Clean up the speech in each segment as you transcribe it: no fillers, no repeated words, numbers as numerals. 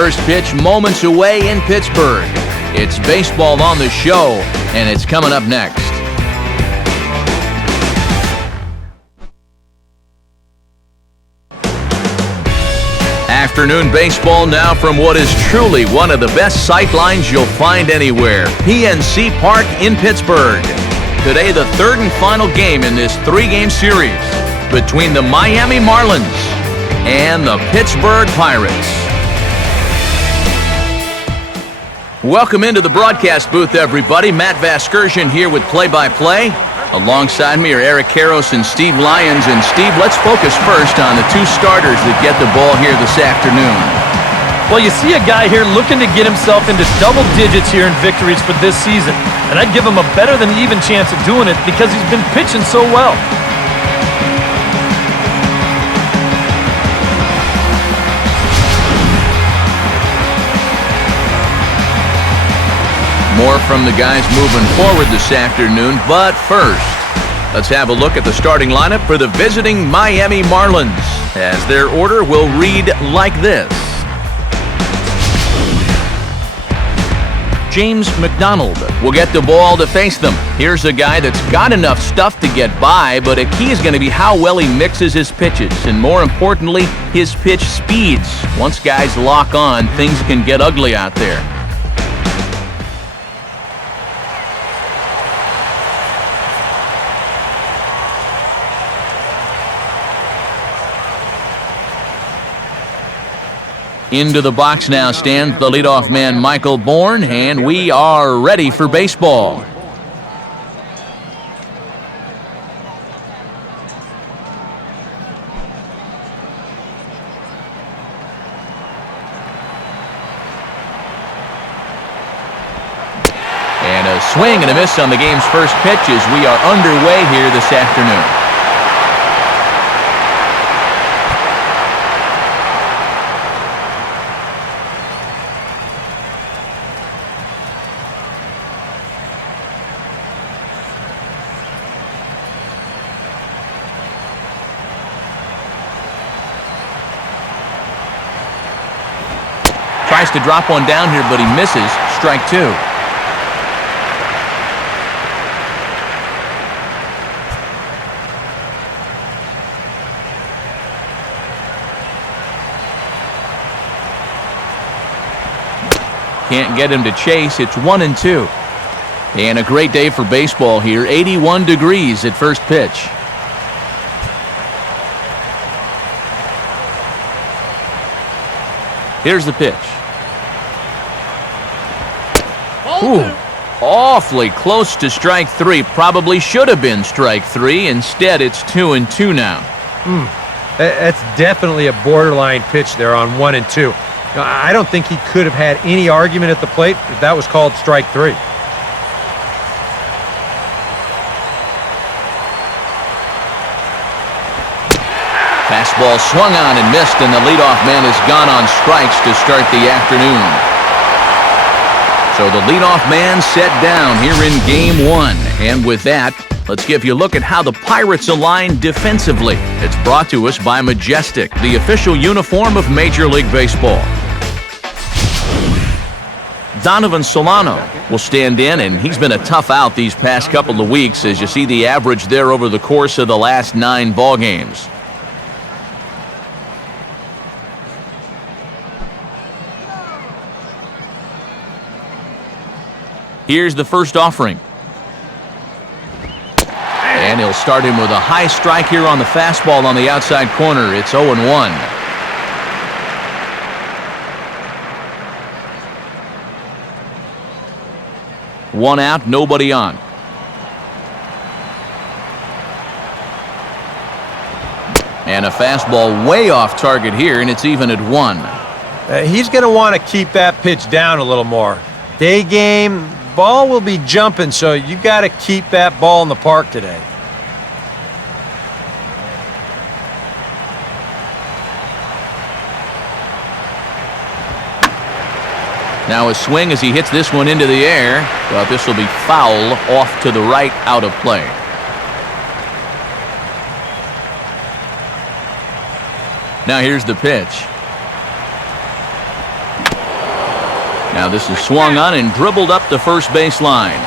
first pitch moments away in Pittsburgh. It's baseball on the show, and it's coming up next. Afternoon baseball now from what is truly one of the best sight lines you'll find anywhere, PNC Park in Pittsburgh. Today, the third and final game in this three-game series between the Miami Marlins and the Pittsburgh Pirates. Welcome into the broadcast booth, everybody. Matt Vasgersian here with play-by-play. Alongside me are Eric Karros and Steve Lyons. And Steve, let's focus first on the two starters that get the ball here this afternoon. Well, you see a guy here looking to get himself into double digits here in victories for this season. And I'd give him a better than even chance of doing it because he's been pitching so well. More from the guys moving forward this afternoon, but first, let's have a look at the starting lineup for the visiting Miami Marlins, as their order will read like this. James McDonald will get the ball to face them. Here's a guy that's got enough stuff to get by, but a key is going to be how well he mixes his pitches, and more importantly, his pitch speeds. Once guys lock on, things can get ugly out there. Into the box now stands the leadoff man, Michael Bourne, and we are ready for baseball. And a swing and a miss on the game's first pitch as we are underway here this afternoon. Tries to drop one down here, but he misses. Strike two. Can't get him to chase. It's 1-2. And a great day for baseball here. 81 degrees at first pitch. Here's the pitch. Ooh, awfully close to strike three. Probably should have been strike three. Instead, it's 2-2 now. That's definitely a borderline pitch there on 1-2. Now, I don't think he could have had any argument at the plate if that was called strike three. Fastball swung on and missed, and the leadoff man has gone on strikes to start the afternoon. So the leadoff man set down here in Game 1. And with that, let's give you a look at how the Pirates align defensively. It's brought to us by Majestic, the official uniform of Major League Baseball. Donovan Solano will stand in, and he's been a tough out these past couple of weeks, as you see the average there over the course of the last 9 ball games. Here's the first offering. And he'll start him with a high strike here on the fastball on the outside corner. It's 0-1. One out, nobody on. And a fastball way off target here, and it's even at 1. He's going to want to keep that pitch down a little more. Day game, ball will be jumping, so you got to keep that ball in the park today. Now a swing as he hits this one into the air, but this will be foul off to the right, out of play. Now here's the pitch. Now this is swung on and dribbled up the first base line.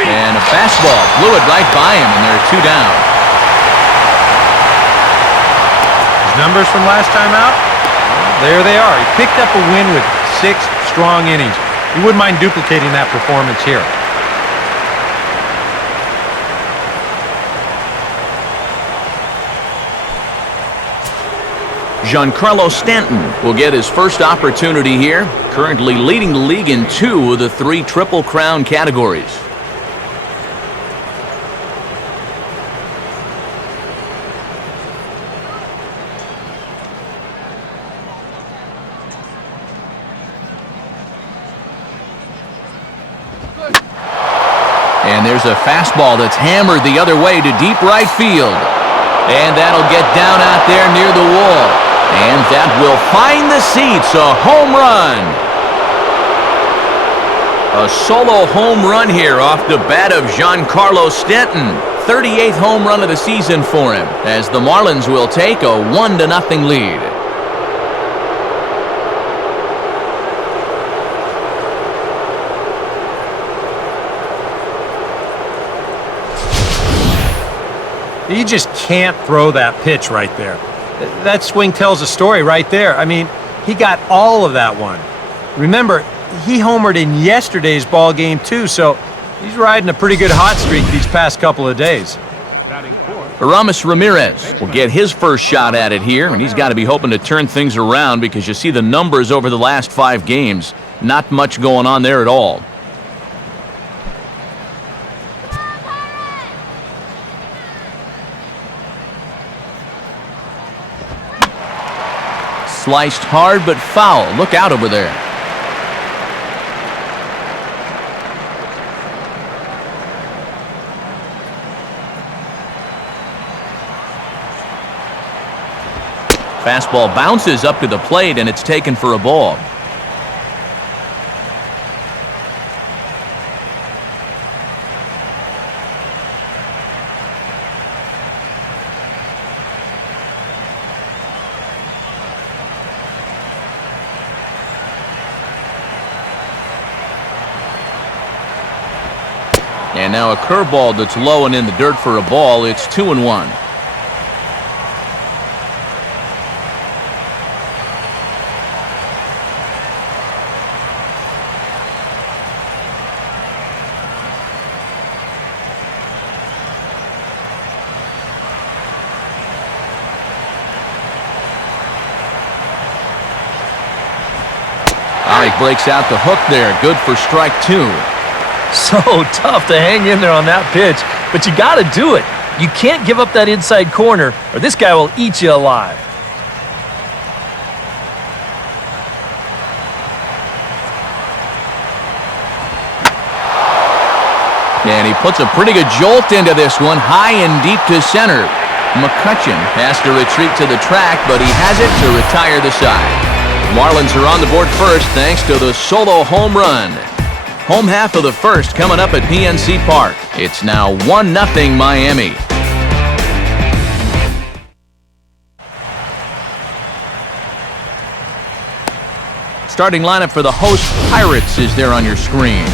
And a fastball blew it right by him, and there are 2 down. His numbers from last time out, well, there they are. He picked up a win with 6 strong innings. You wouldn't mind duplicating that performance here. Giancarlo Stanton will get his first opportunity here, currently leading the league in 2 of the 3 Triple Crown categories. And there's a fastball that's hammered the other way to deep right field. And that'll get down out there near the wall. And that will find the seats. A home run. A solo home run here off the bat of Giancarlo Stanton. 38th home run of the season for him, as the Marlins will take a 1-0 lead. You just can't throw that pitch right there. That swing tells a story right there. I mean, he got all of that one. Remember, he homered in yesterday's ball game too, so he's riding a pretty good hot streak these past couple of days. Aramis Ramirez will get his first shot at it here, and he's got to be hoping to turn things around because you see the numbers over the last 5 games. Not much going on there at all. Sliced hard but foul. Look out over there. Fastball bounces up to the plate, and it's taken for a ball. And now a curveball that's low and in the dirt for a ball. It's 2-1. He breaks out the hook there. Good for strike 2. So tough to hang in there on that pitch, but you got to do it. You can't give up that inside corner, or this guy will eat you alive. And he puts a pretty good jolt into this one, high and deep to center. McCutchen has to retreat to the track, but he has it to retire the side. Marlins are on the board first thanks to the solo home run. Home half of the first coming up at PNC Park. It's now 1-0 Miami. Starting lineup for the host Pirates is there on your screen.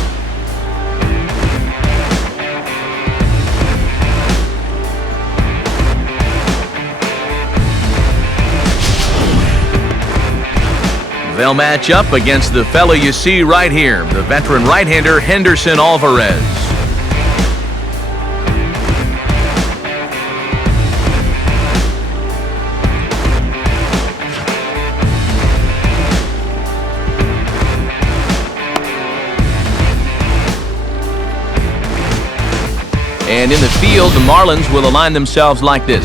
They'll match up against the fellow you see right here, the veteran right-hander Henderson Alvarez. And in the field, the Marlins will align themselves like this.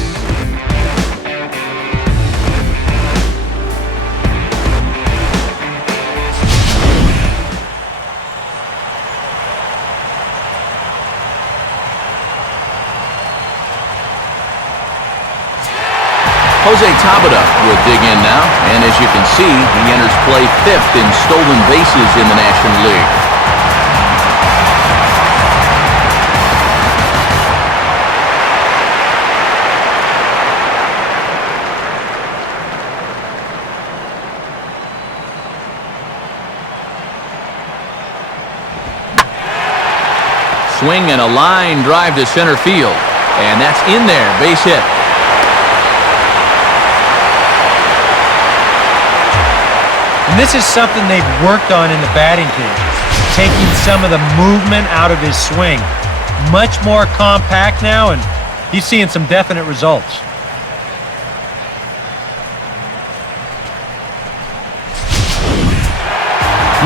Jose Tabata will dig in now, and as you can see, he enters play 5th in stolen bases in the National League. swing and a line drive to center field. And that's in there, base hit. And this is something they've worked on in the batting cages, taking some of the movement out of his swing. Much more compact now, and he's seeing some definite results.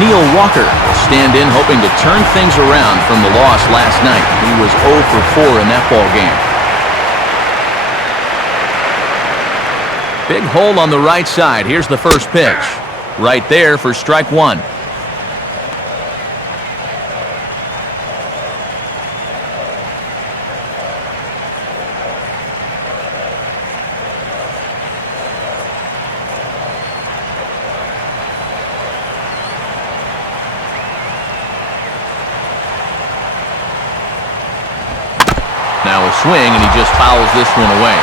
Neil Walker will stand in hoping to turn things around from the loss last night. He was 0 for 4 in that ball game. Big hole on the right side. Here's the first pitch. Right there for strike one. Now a swing, and he just fouls this one away.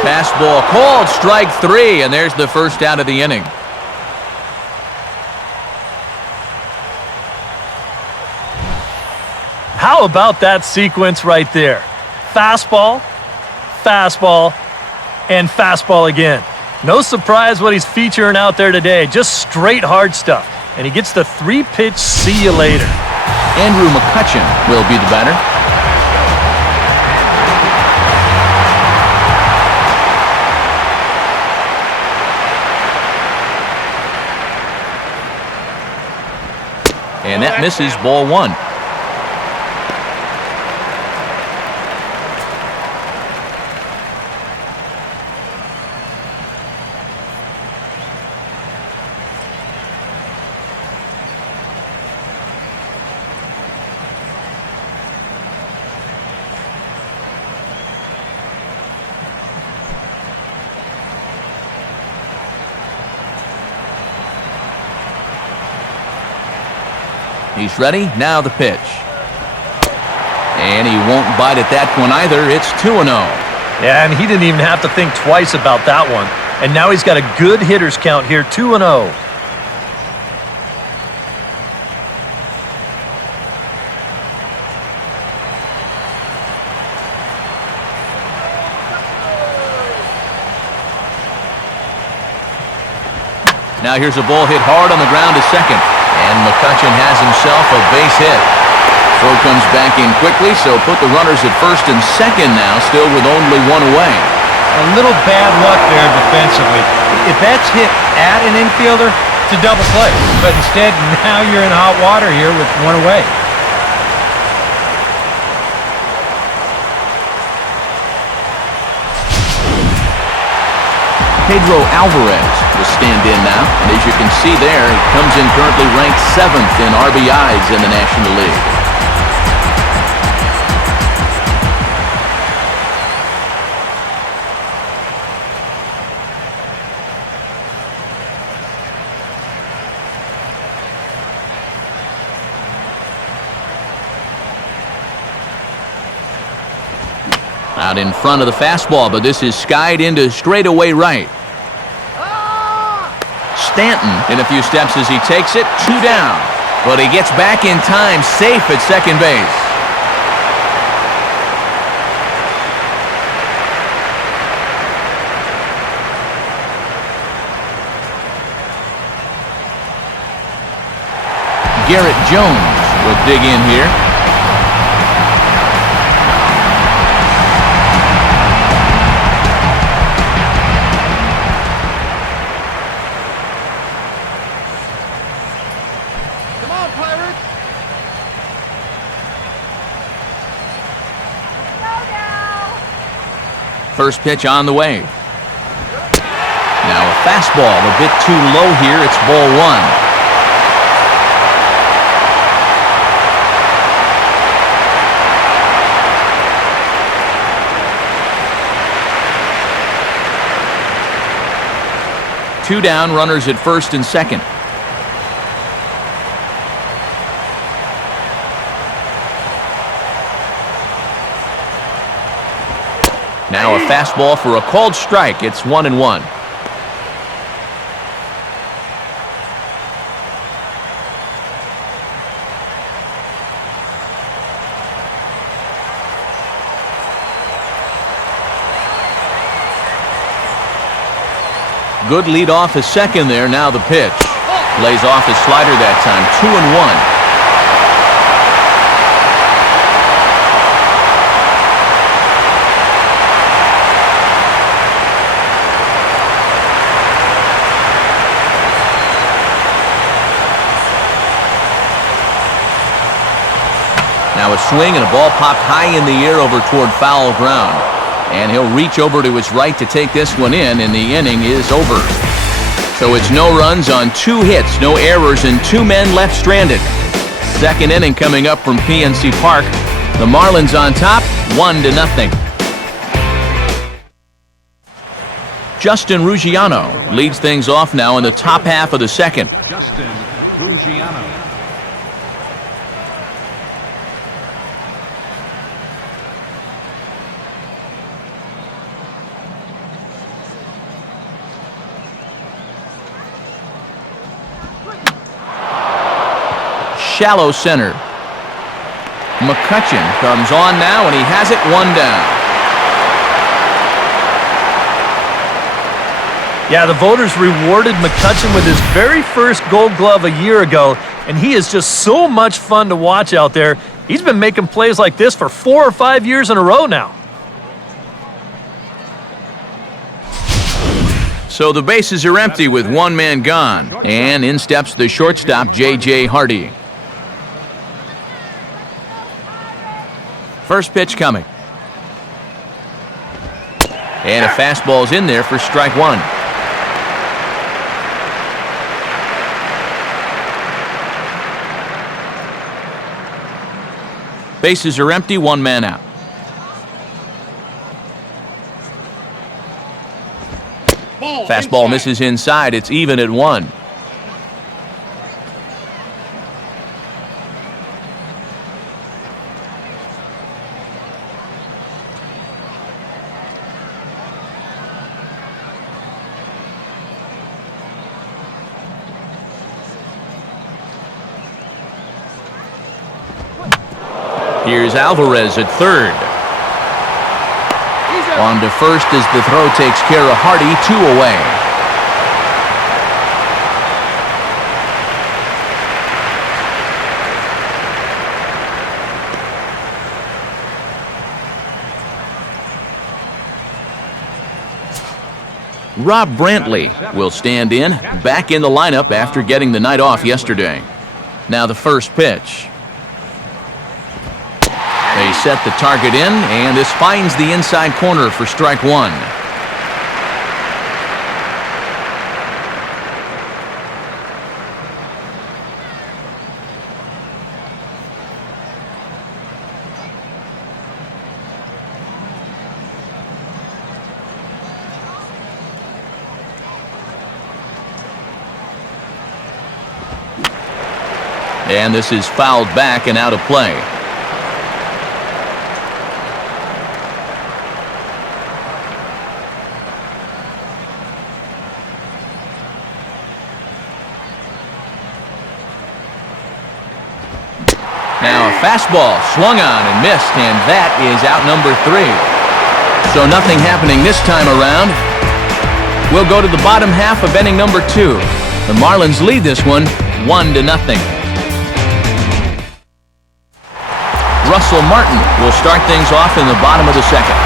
Fastball called, strike three, and there's the first out of the inning. How about that sequence right there? Fastball, fastball, and fastball again. No surprise what he's featuring out there today. Just straight hard stuff. And he gets the 3-pitch see you later. Andrew McCutchen will be the batter. And that misses, ball one. He's ready. Now the pitch. And he won't bite at that one either. It's 2-0. Yeah, and he didn't even have to think twice about that one. And now he's got a good hitters count here, 2-0. Now here's a ball hit hard on the ground to second. And McCutchen has himself a base hit. Throw comes back in quickly, so put the runners at first and second now, still with only one away. A little bad luck there defensively. If that's hit at an infielder, it's a double play. But instead, now you're in hot water here with one away. Pedro Alvarez will stand in now, and as you can see there, he comes in currently ranked 7th in RBIs in the National League. Out in front of the fastball, but this is skied into straightaway right. Stanton in a few steps as he takes it, 2 down. But he gets back in time, safe at second base. Garrett Jones will dig in here. First pitch on the way. Now a fastball a bit too low here. It's ball one. Two down, runners at first and second. Now a fastball for a called strike. It's 1-1. Good lead off his second there. Now the pitch. Lays off his slider that time. 2-1. Now a swing and a ball popped high in the air over toward foul ground. And he'll reach over to his right to take this one in, and the inning is over. So it's no runs on 2 hits, no errors, and 2 men left stranded. Second inning coming up from PNC Park. The Marlins on top, 1-0. Justin Ruggiano leads things off now in the top half of the second. Justin Ruggiano. Shallow center. McCutchen comes on now, and he has it 1 down. Yeah, the voters rewarded McCutchen with his very first Gold Glove a year ago, and he is just so much fun to watch out there. He's been making plays like this for 4 or 5 years in a row now. So the bases are empty with 1 man gone, and in steps the shortstop, J.J. Hardy. First pitch coming. And a fastball's in there for strike 1. Bases are empty, 1 man out. Fastball misses inside. It's even at 1. Here's Alvarez at third. On to first as the throw takes care of Hardy, 2 away. Rob Brantley will stand in, back in the lineup after getting the night off yesterday. Now the first pitch. They set the target in, and this finds the inside corner for strike 1. And this is fouled back and out of play. Now a fastball swung on and missed, and that is out number 3. So nothing happening this time around. We'll go to the bottom half of inning number 2. The Marlins lead this one 1-0. Russell Martin will start things off in the bottom of the second.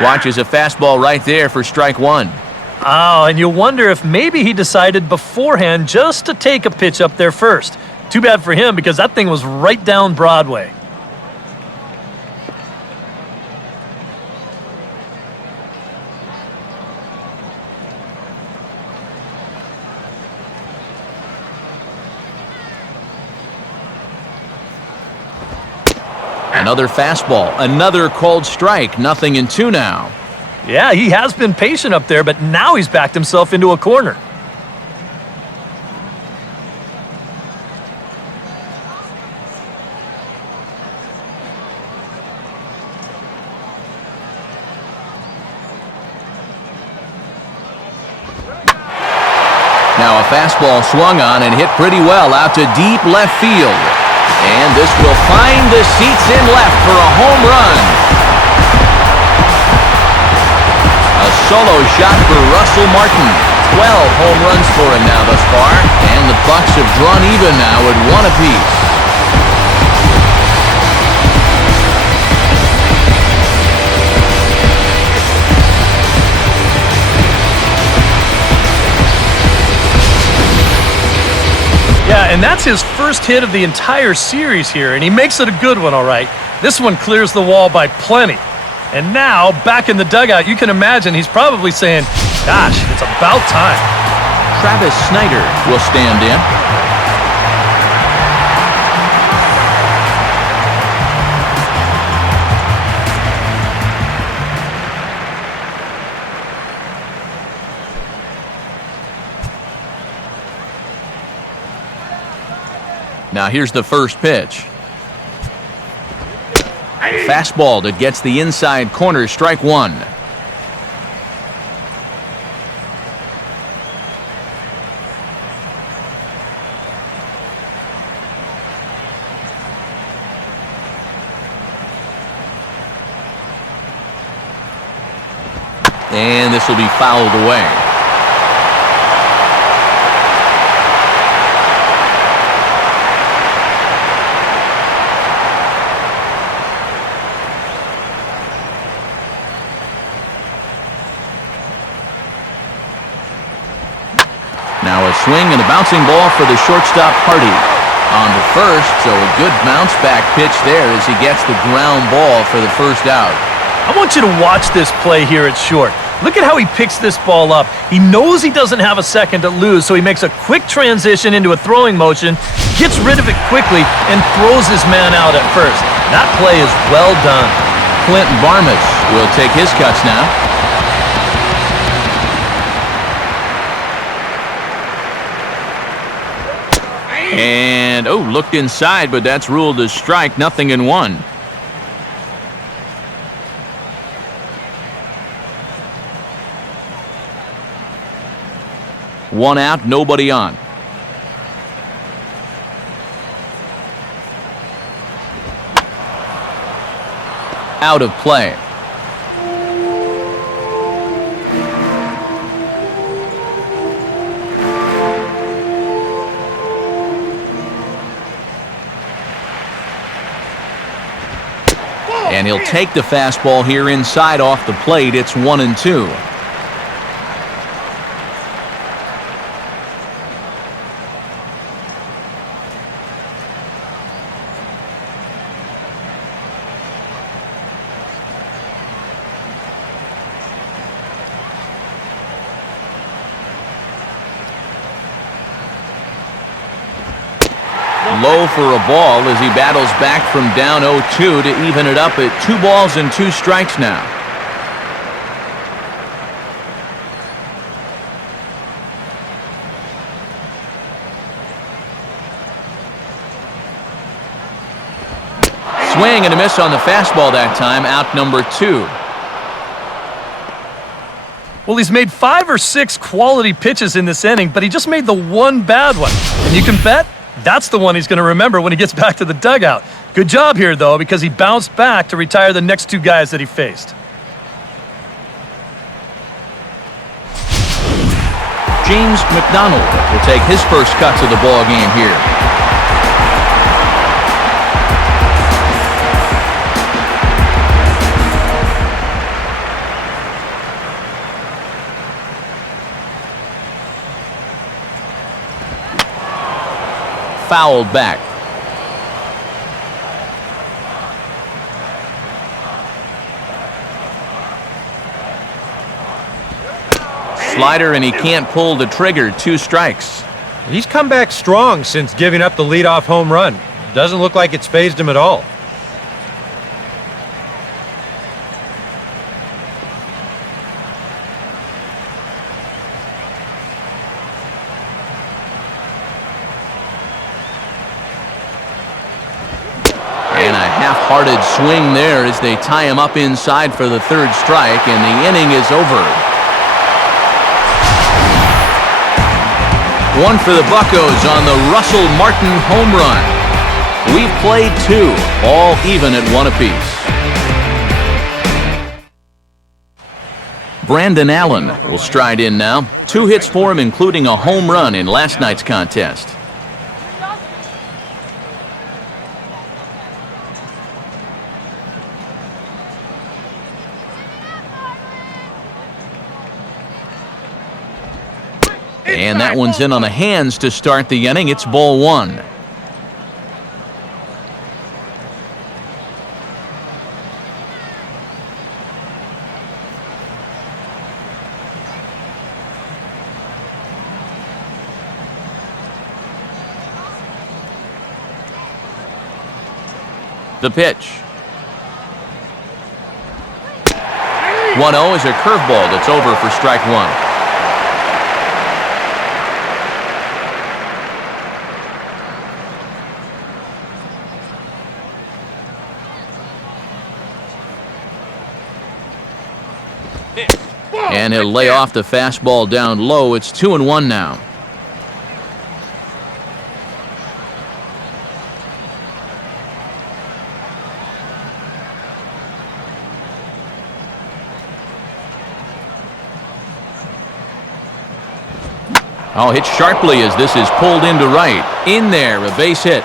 Watches a fastball right there for strike 1. Oh, and you wonder if maybe he decided beforehand just to take a pitch up there first. Too bad for him, because that thing was right down Broadway. Another fastball, another called strike, 0-2 now. Yeah, he has been patient up there, but now he's backed himself into a corner. Now a fastball swung on and hit pretty well out to deep left field. And this will find the seats in left for a home run. A solo shot for Russell Martin. 12 home runs for him now thus far. And the Bucks have drawn even now at 1 apiece. Yeah, and that's his first hit of the entire series here, and he makes it a good one, all right. This one clears the wall by plenty. And now, back in the dugout, you can imagine he's probably saying, gosh, it's about time. Travis Snyder will stand in. Now here's the first pitch. Fastball that gets the inside corner, strike one. And this will be fouled away. Now a swing and a bouncing ball for the shortstop Hardy. On to first, so a good bounce back pitch there as he gets the ground ball for the first out. I want you to watch this play here at short. Look at how he picks this ball up. He knows he doesn't have a second to lose, so he makes a quick transition into a throwing motion, gets rid of it quickly, and throws his man out at first. That play is well done. Clint Varmus will take his cuts now. And, looked inside, but that's ruled a strike, 0-1. One out, nobody on. Out of play. And he'll take the fastball here inside off the plate. It's 1-2. Low for a ball as he battles back from down 0-2 to even it up at 2 balls and 2 strikes now. Swing and a miss on the fastball that time, out number 2. Well, he's made 5 or 6 quality pitches in this inning, but he just made the one bad one. And you can bet that's the one he's going to remember when he gets back to the dugout. Good job here, though, because he bounced back to retire the next 2 guys that he faced. James McDonald will take his first cuts of the ball game here. Fouled back. Slider, and he can't pull the trigger. 2 strikes. He's come back strong since giving up the leadoff home run. Doesn't look like it's fazed him at all. And a half-hearted swing there as they tie him up inside for the 3rd strike, and the inning is over. One for the Buccos on the Russell Martin home run. We've played 2, all even at 1 apiece. Brandon Allen will stride in now. 2 hits for him, including a home run in last night's contest. And that one's in on the hands to start the inning. It's ball 1. The pitch. 1-0 is a curveball that's over for strike 1. And he'll lay off the fastball down low. It's 2-1 now. Oh, hit sharply as this is pulled into right. In there, a base hit.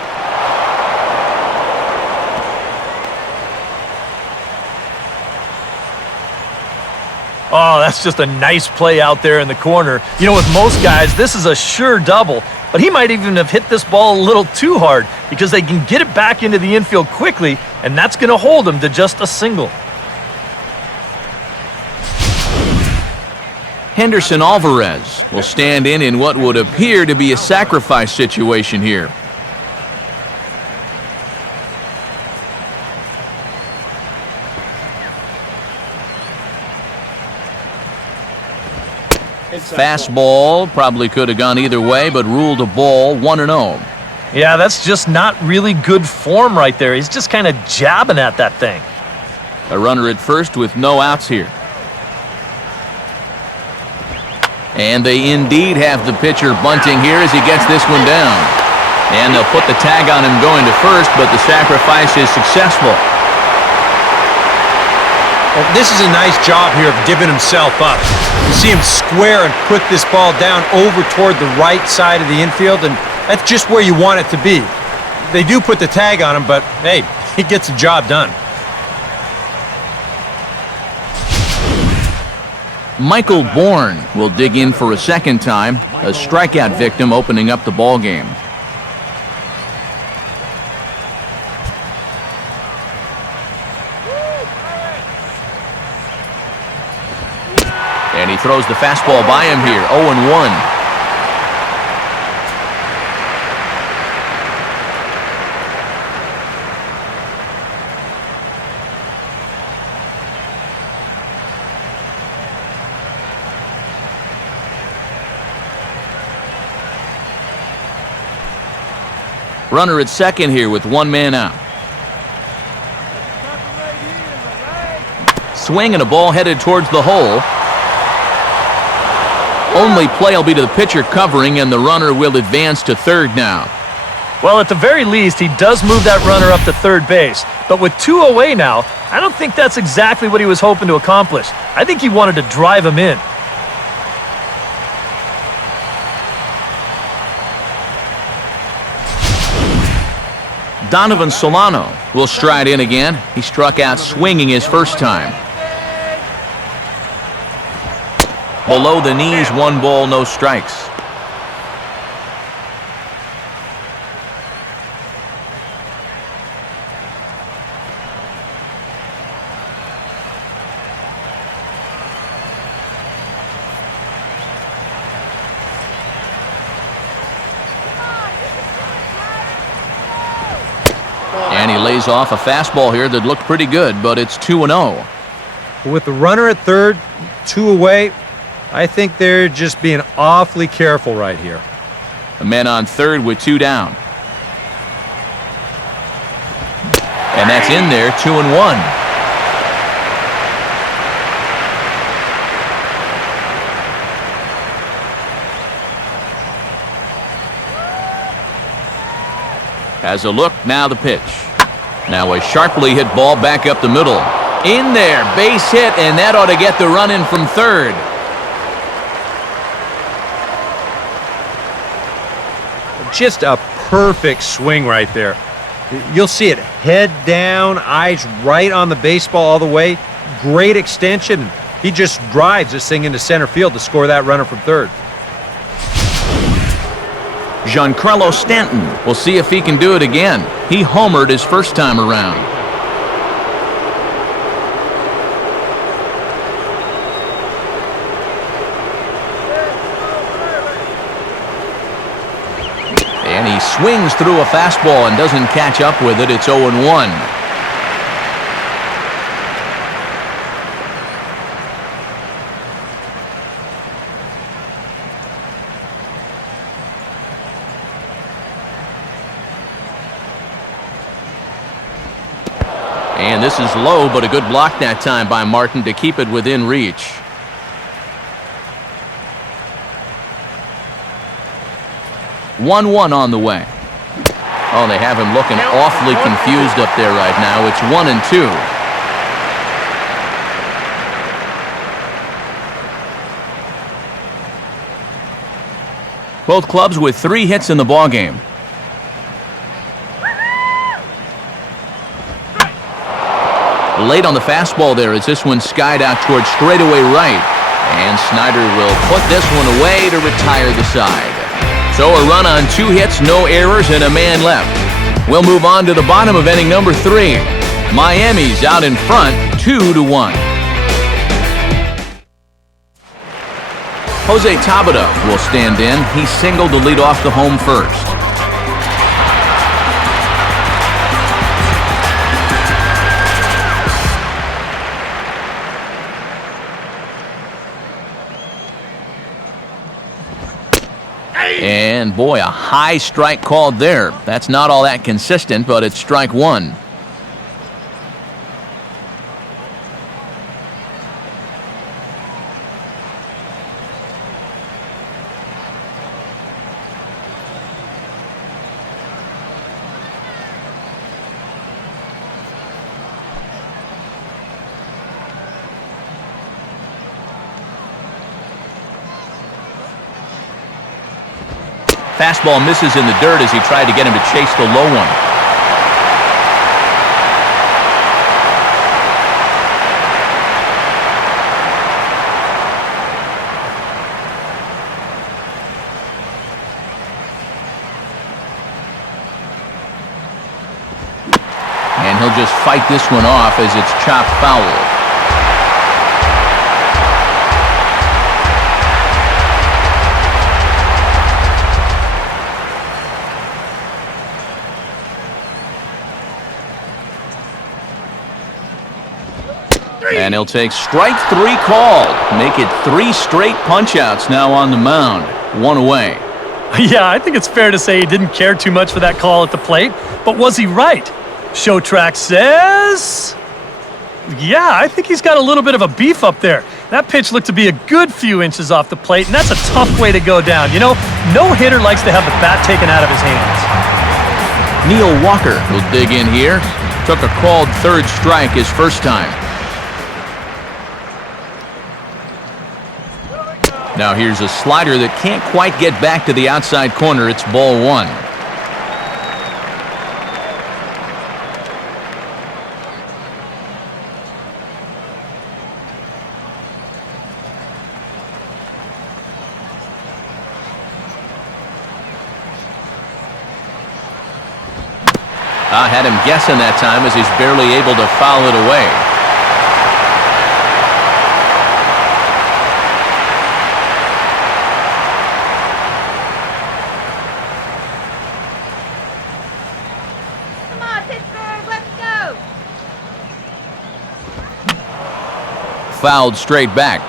Oh, that's just a nice play out there in the corner. You know, with most guys, this is a sure double, but he might even have hit this ball a little too hard because they can get it back into the infield quickly, and that's going to hold him to just a single. Henderson Alvarez will stand in what would appear to be a sacrifice situation here. Fastball probably could have gone either way, but ruled a ball. 1-0. Yeah, that's just not really good form right there. He's just kind of jabbing at that thing. A runner at first with no outs here. And they indeed have the pitcher bunting here as he gets this one down. And they'll put the tag on him going to first, but the sacrifice is successful. Well, this is a nice job here of giving himself up. You see him square and put this ball down over toward the right side of the infield, and that's just where you want it to be. They do put the tag on him, but hey, he gets the job done. Michael Bourne will dig in for a second time, a strikeout victim opening up the ball game. And he throws the fastball by him here. 0-1. Runner at second here with 1 man out. Swing and a ball headed towards the hole. Only play will be to the pitcher covering, and the runner will advance to third now. Well, at the very least, he does move that runner up to third base. But with 2 away now, I don't think that's exactly what he was hoping to accomplish. I think he wanted to drive him in. Donovan Solano will stride in again. He struck out swinging his first time. Below the knees, 1 ball, no strikes. And he lays off a fastball here that looked pretty good, but it's 2-0. With the runner at third, 2 away, I think they're just being awfully careful right here. A man on third with 2 down. And that's in there, 2-1. Has a look, now the pitch. Now a sharply hit ball back up the middle. In there, base hit, and that ought to get the run in from third. Just a perfect swing right there. You'll see it head down, eyes right on the baseball all the way. Great extension. He just drives this thing into center field to score that runner from third. Giancarlo Stanton. We'll see if he can do it again. He homered his first time around. And he swings through a fastball and doesn't catch up with it. It's 0-1. And this is low, but a good block that time by Martin to keep it within reach. One on the way. Oh, they have him looking awfully confused up there right now. It's 1-2. Both clubs with 3 hits in the ballgame. Late on the fastball there as this one skied out towards straightaway right. And Snyder will put this one away to retire the side. So a run on 2 hits, no errors, and a man left. We'll move on to the bottom of inning number 3. Miami's out in front, 2-1. Jose Tabata will stand in. He singled to lead off the home first. And boy, a high strike called there. That's not all that consistent, but it's strike 1. Fastball misses in the dirt as he tried to get him to chase the low one. And he'll just fight this one off as it's chopped foul. And he'll take strike 3 called. Make it 3 straight punch-outs now on the mound. 1 away. Yeah, I think it's fair to say he didn't care too much for that call at the plate. But was he right? Show track says... Yeah, I think he's got a little bit of a beef up there. That pitch looked to be a good few inches off the plate, and that's a tough way to go down. You know, no hitter likes to have the bat taken out of his hands. Neil Walker will dig in here. Took a called third strike his first time. Now here's a slider that can't quite get back to the outside corner. It's ball 1. I had him guessing that time as he's barely able to foul it away. Fouled straight back.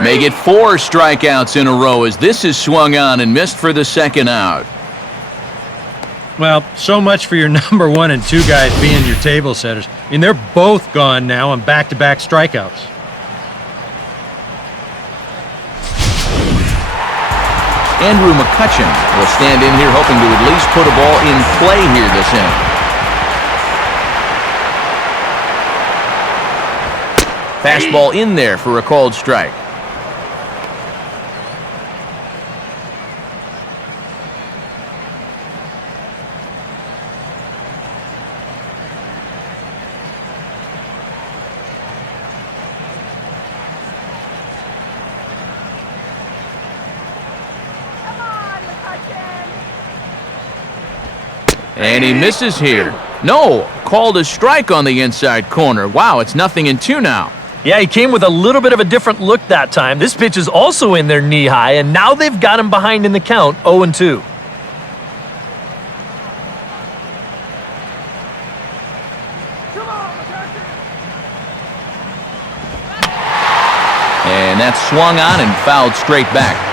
Make it 4 strikeouts in a row as this is swung on and missed for the second out. Well, so much for your number 1 and 2 guys being your table setters. I mean, they're both gone now on back-to-back strikeouts. Andrew McCutcheon will stand in here hoping to at least put a ball in play here this inning. Fastball in there for a called strike. And he misses here. No, called a strike on the inside corner. Wow, it's 0-2 now. Yeah, he came with a little bit of a different look that time. This pitch is also in there knee high, and now they've got him behind in the count, 0-2. And that's swung on and fouled straight back.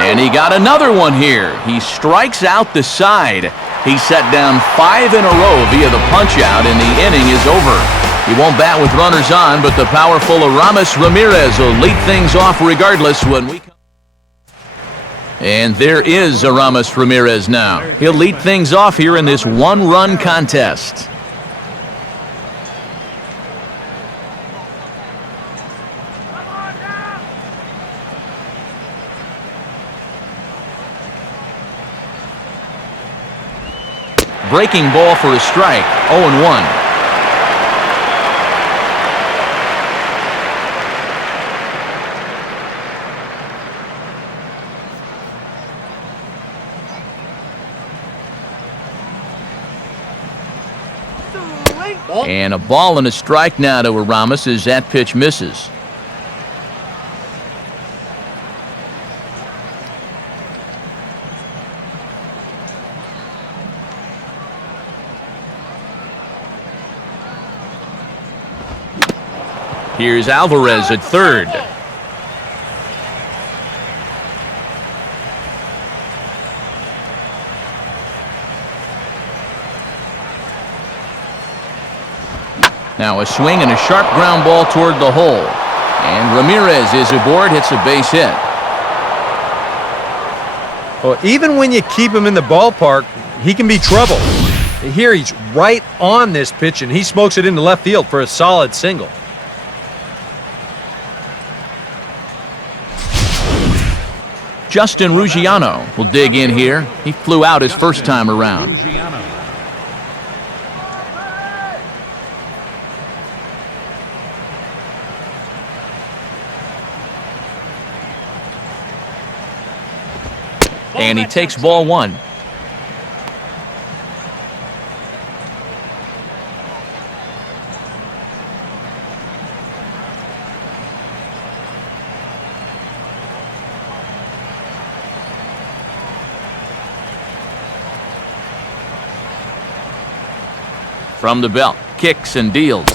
And he got another one here. He strikes out the side. He set down 5 in a row via the punch-out, and the inning is over. He won't bat with runners on, but the powerful Aramis Ramirez will lead things off regardless when we come. And there is Aramis Ramirez now. He'll lead things off here in this one-run contest. Breaking ball for a strike, 0-1. And a ball and a strike now to Aramis as that pitch misses. Here's Alvarez at third. Now a swing and a sharp ground ball toward the hole. And Ramirez is aboard, hits a base hit. Well, even when you keep him in the ballpark, he can be trouble. Here he's right on this pitch, and he smokes it into left field for a solid single. Justin Ruggiano will dig in here. He flew out his first time around. And he takes ball 1. From the belt, kicks and deals.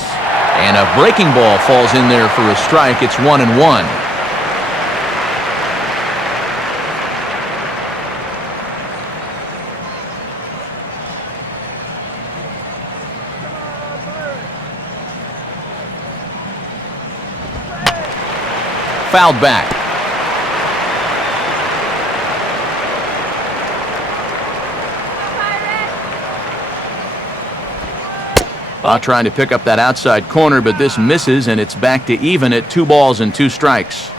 And a breaking ball falls in there for a strike. It's 1-1. Fouled back. Trying to pick up that outside corner, but this misses, and it's back to even at 2 balls and 2 strikes.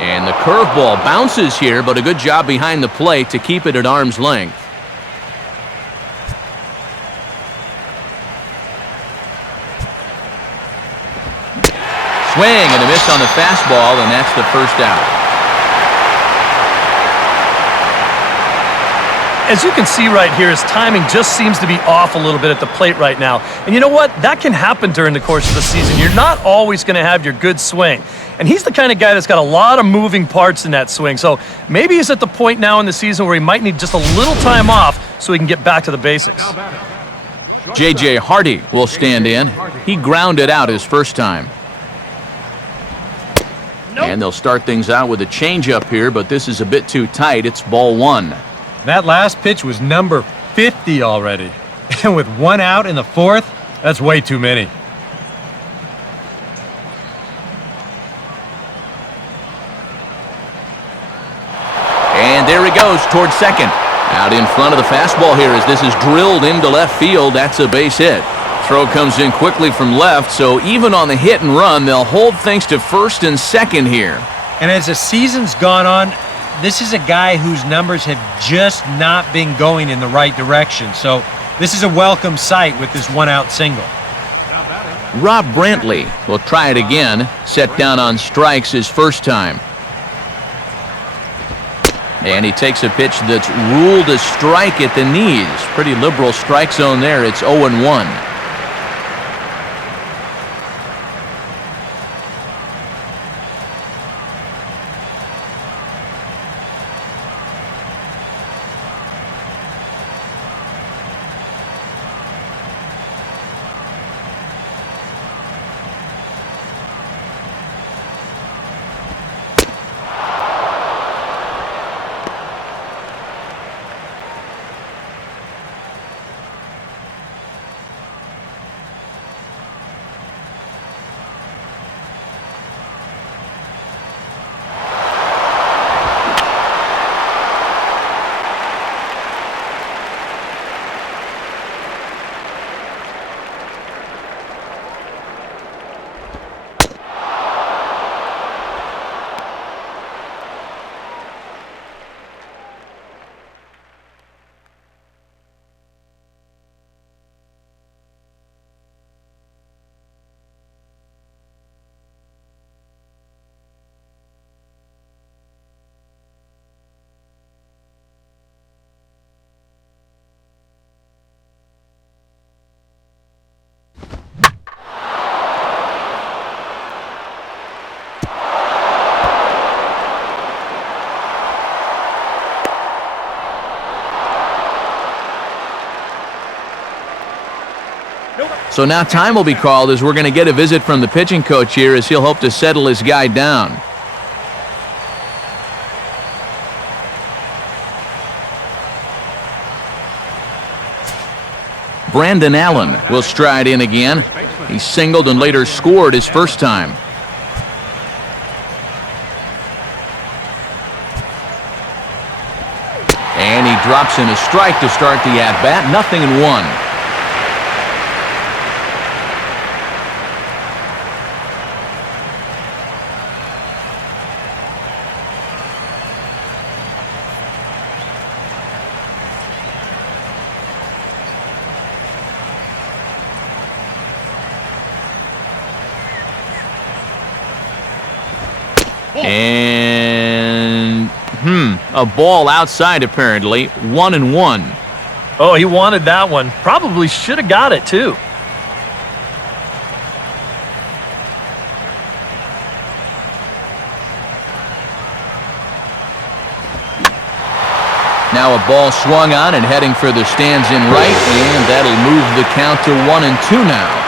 And the curveball bounces here, but a good job behind the plate to keep it at arm's length. Swing and a miss on the fastball, and that's the first out. As you can see right here, his timing just seems to be off a little bit at the plate right now. And you know what? That can happen during the course of the season. You're not always going to have your good swing. And he's the kind of guy that's got a lot of moving parts in that swing. So maybe he's at the point now in the season where he might need just a little time off so he can get back to the basics. J.J. Hardy will stand in. He grounded out his first time. And they'll start things out with a changeup here, but this is a bit too tight. It's ball one. That last pitch was number 50 already. And with one out in the fourth, that's way too many. And there he goes towards second. Out in front of the fastball here as this is drilled into left field. That's a base hit. Throw comes in quickly from left, so even on the hit and run, they'll hold things to first and second here. And as the season's gone on, this is a guy whose numbers have just not been going in the right direction. So this is a welcome sight with this one-out single. Rob Brantley will try it again. Set down on strikes his first time. And he takes a pitch that's ruled a strike at the knees. Pretty liberal strike zone there. It's 0-1. So now time will be called as we're going to get a visit from the pitching coach here as he'll hope to settle his guy down. Brandon Allen will stride in again. He singled and later scored his first time. And he drops in a strike to start the at-bat. 0-1. And a ball outside apparently. 1-1. Oh, he wanted that one. Probably should have got it too. Now a ball swung on and heading for the stands in right, and that'll move the count to 1-2 now.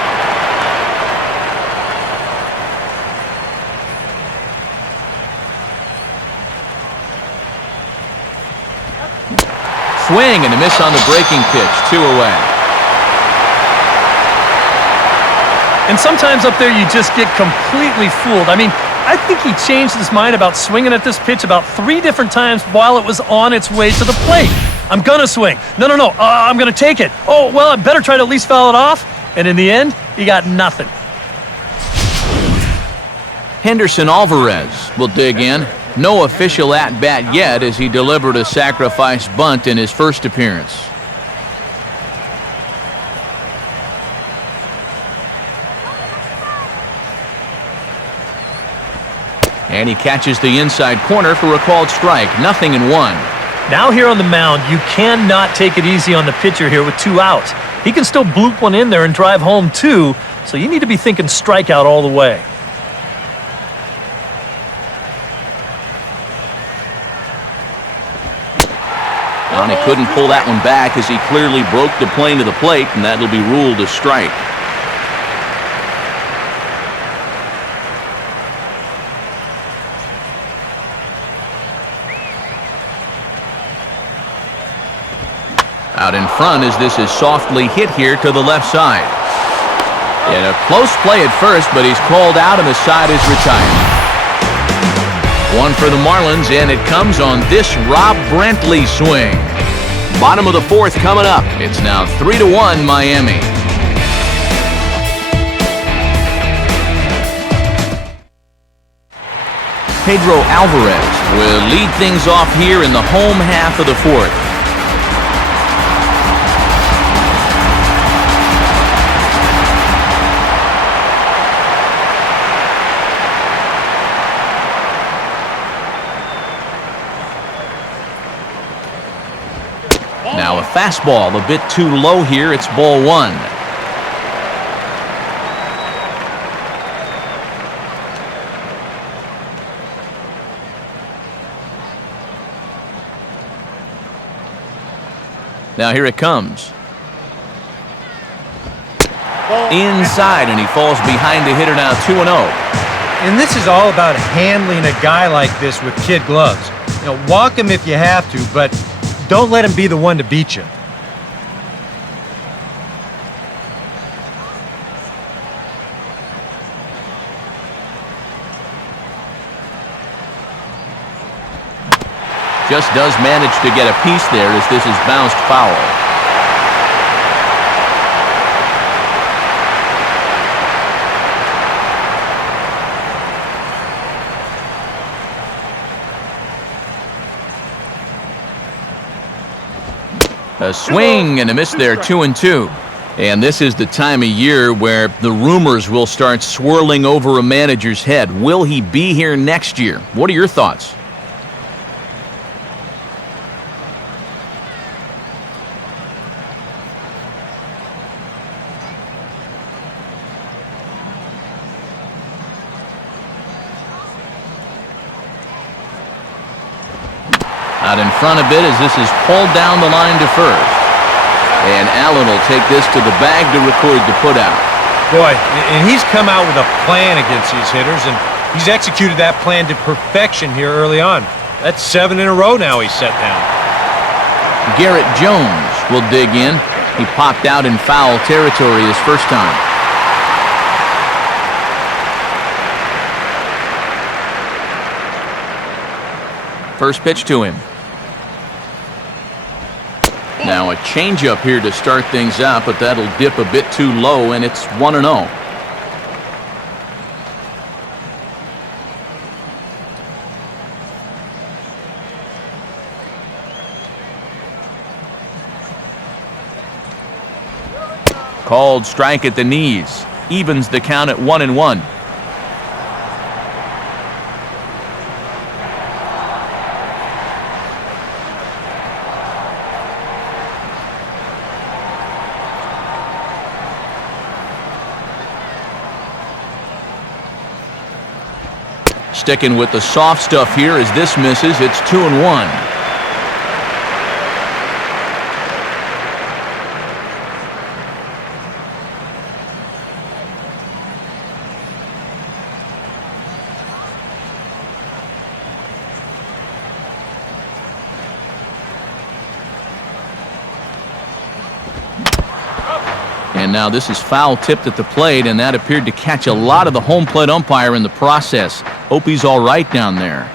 Swing and a miss on the breaking pitch. 2 away. And sometimes up there you just get completely fooled. I mean, I think he changed his mind about swinging at this pitch about 3 different times while it was on its way to the plate. I'm going to swing. No. I'm going to take it. Oh, well, I better try to at least foul it off. And in the end, he got nothing. Henderson Alvarez will dig in. No official at-bat yet as he delivered a sacrifice bunt in his first appearance. And he catches the inside corner for a called strike. 0-1. Now here on the mound, you cannot take it easy on the pitcher here with 2 outs. He can still bloop one in there and drive home too, so you need to be thinking strikeout all the way. And he couldn't pull that one back as he clearly broke the plane to the plate, and that'll be ruled a strike. Out in front as this is softly hit here to the left side. In a close play at first, but he's called out and the side is retired. One for the Marlins, and it comes on this Rob Brantley swing. Bottom of the 4th coming up. It's now 3-1 Miami. Pedro Alvarez will lead things off here in the home half of the 4th. Now a fastball a bit too low here. It's ball 1. Now here it comes. Inside, and he falls behind the hitter now 2-0. And this is all about handling a guy like this with kid gloves. You know, walk him if you have to, but don't let him be the one to beat you. Just does manage to get a piece there as this is bounced foul. A swing and a miss there, 2-2. And this is the time of year where the rumors will start swirling over a manager's head. Will he be here next year? What are your thoughts? Out in front a bit as this is pulled down the line to first. And Allen will take this to the bag to record the putout. Boy, and he's come out with a plan against these hitters, and he's executed that plan to perfection here early on. That's 7 in a row now he's set down. Garrett Jones will dig in. He popped out in foul territory his first time. First pitch to him. Now a changeup here to start things out, but that'll dip a bit too low, and it's 1-0. Called strike at the knees. Evens the count at 1-1. Sticking with the soft stuff here as this misses. It's 2-1. And now this is foul tipped at the plate, and that appeared to catch a lot of the home plate umpire in the process. Hope he's all right down there.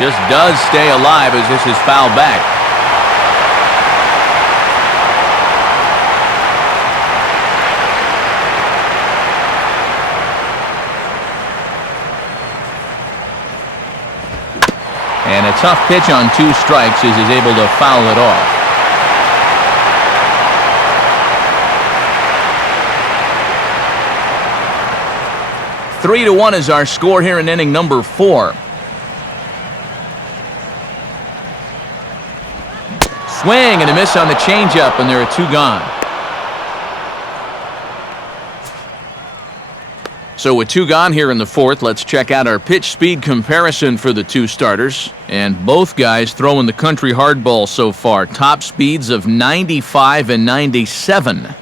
Just does stay alive as this is fouled back. And a tough pitch on 2 strikes as he's able to foul it off. 3-1 is our score here in inning number 4. Swing and a miss on the changeup, and there are 2 gone. So with 2 gone here in the 4th, let's check out our pitch speed comparison for the 2 starters. And both guys throwing the country hardball so far. Top speeds of 95 and 97.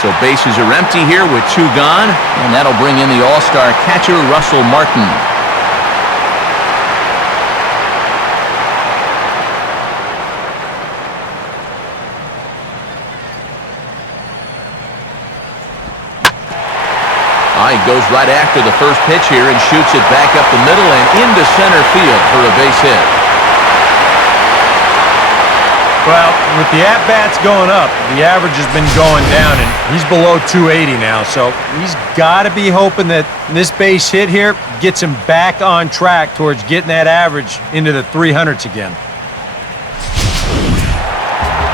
So bases are empty here with 2 gone, and that'll bring in the all-star catcher Russell Martin. He goes right after the first pitch here and shoots it back up the middle and into center field for a base hit. Well, with the at-bats going up, the average has been going down, and he's below 280 now, so he's got to be hoping that this base hit here gets him back on track towards getting that average into the 300s again.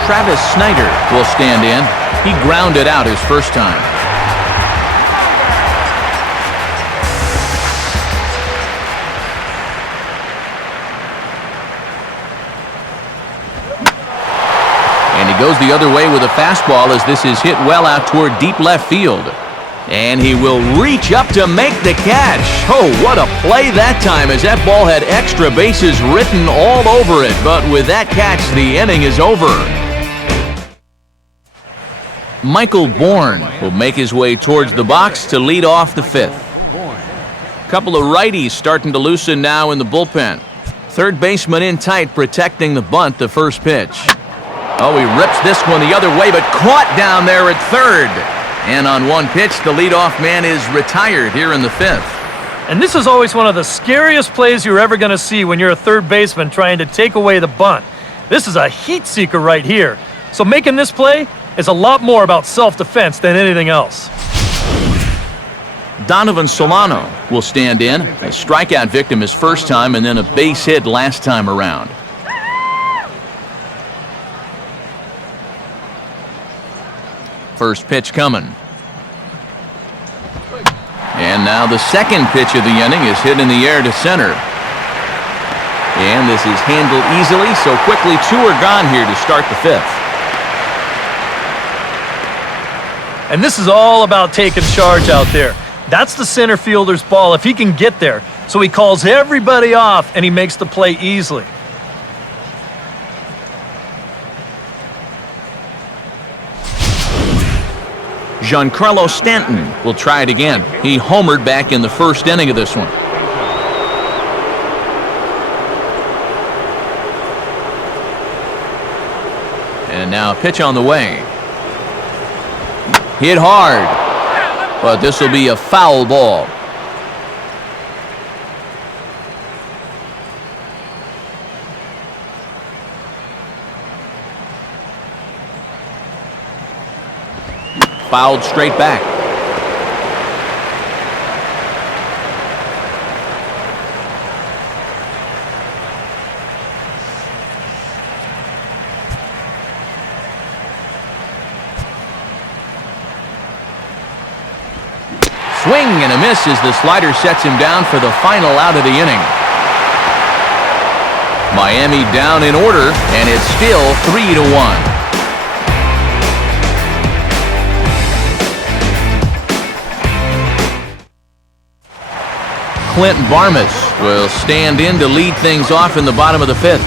Travis Snyder will stand in. He grounded out his first time. Goes the other way with a fastball as this is hit well out toward deep left field. And he will reach up to make the catch. Oh, what a play that time as that ball had extra bases written all over it. But with that catch, the inning is over. Michael Bourne will make his way towards the box to lead off the 5th. Couple of righties starting to loosen now in the bullpen. Third baseman in tight protecting the bunt, the first pitch. Oh, he rips this one the other way, but caught down there at third. And on one pitch, the leadoff man is retired here in the 5th. And this is always one of the scariest plays you're ever going to see when you're a third baseman trying to take away the bunt. This is a heat seeker right here. So making this play is a lot more about self-defense than anything else. Donovan Solano will stand in. A strikeout victim his first time and then a base hit last time around. First pitch coming. And now the second pitch of the inning is hit in the air to center. And this is handled easily, so quickly 2 are gone here to start the 5th. And this is all about taking charge out there. That's the center fielder's ball if he can get there. So he calls everybody off and he makes the play easily. Giancarlo Stanton will try it again. He homered back in the first inning of this one. And now a pitch on the way. Hit hard, but this will be a foul ball. Fouled straight back. Swing and a miss as the slider sets him down for the final out of the inning. Miami down in order, and it's still 3-1. Clint Barmas will stand in to lead things off in the bottom of the 5th.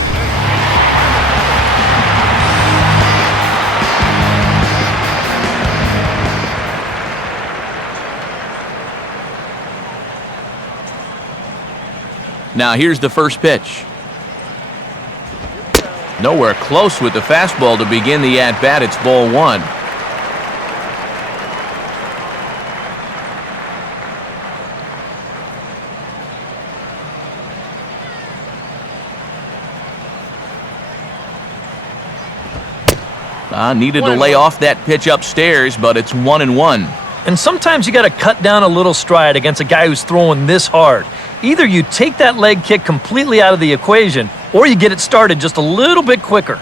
Now here's the first pitch. Nowhere close with the fastball to begin the at-bat. It's ball 1. Needed to lay off that pitch upstairs, but it's 1-1. And sometimes you got to cut down a little stride against a guy who's throwing this hard. Either you take that leg kick completely out of the equation, or you get it started just a little bit quicker.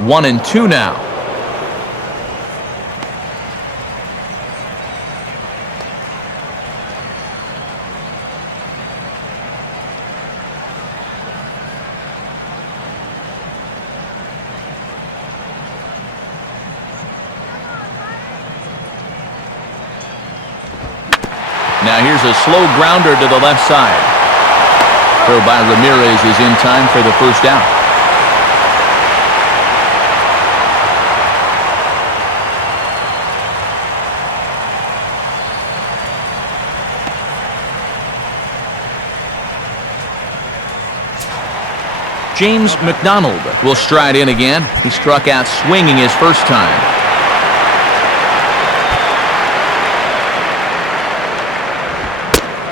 1-2 now. Now here's a slow grounder to the left side. Throw by Ramirez is in time for the first out. James McDonald will stride in again. He struck out swinging his first time.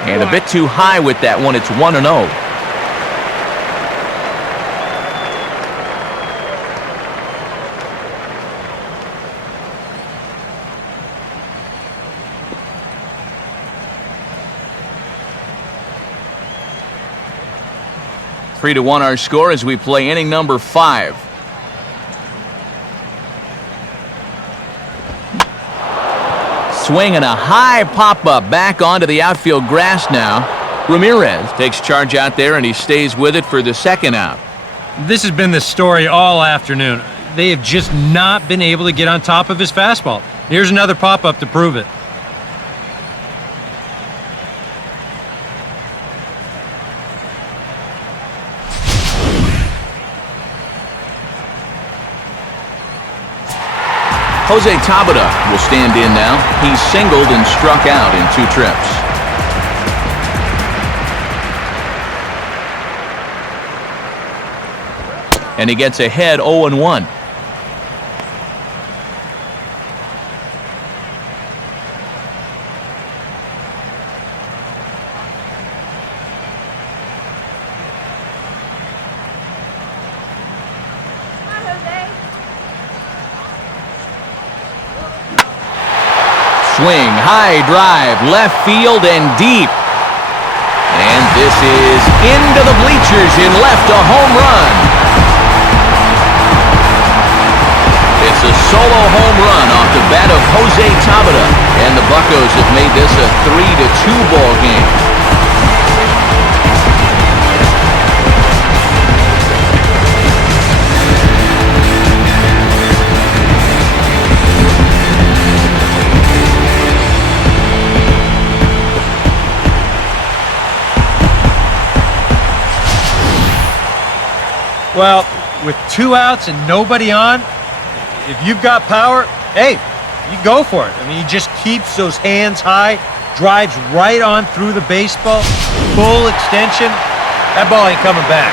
And a bit too high with that one. It's 1-0. Three to 1 our score as we play inning number 5. Swing and a high pop-up back onto the outfield grass now. Ramirez takes charge out there and he stays with it for the second out. This has been the story all afternoon. They have just not been able to get on top of his fastball. Here's another pop-up to prove it. Jose Tabata will stand in now. He's singled and struck out in 2 trips. And he gets ahead 0-1. Swing, high drive, left field and deep. And this is into the bleachers in left, a home run. It's a solo home run off the bat of Jose Tabata. And the Buccos have made this a 3-2 ball game. Well, with 2 outs and nobody on, if you've got power, hey, you go for it. I mean, he just keeps those hands high, drives right on through the baseball, full extension. That ball ain't coming back.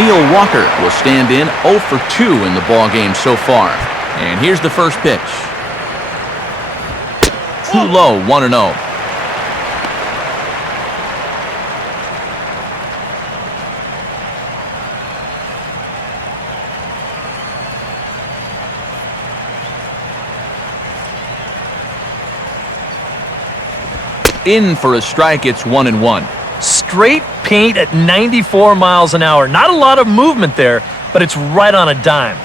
Neil Walker will stand in 0 for 2 in the ball game so far. And here's the first pitch. Too low, 1-0. In for a strike, it's 1-1. Straight paint at 94 miles an hour. Not a lot of movement there, but it's right on a dime.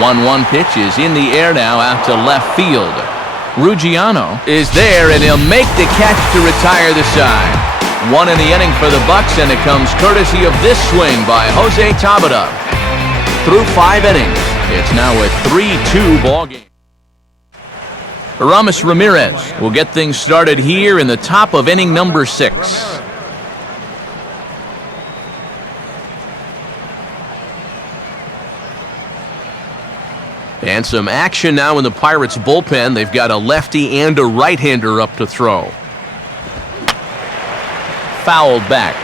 One pitch is in the air now out to left field. Ruggiano is there and he'll make the catch to retire the side. 1 in the inning for the Bucs, and it comes courtesy of this swing by Jose Tabata. Through 5 innings, it's now a 3-2 ball game. Aramis Ramirez will get things started here in the top of inning number 6. And some action now in the Pirates bullpen. They've got a lefty and a right-hander up to throw. Fouled back.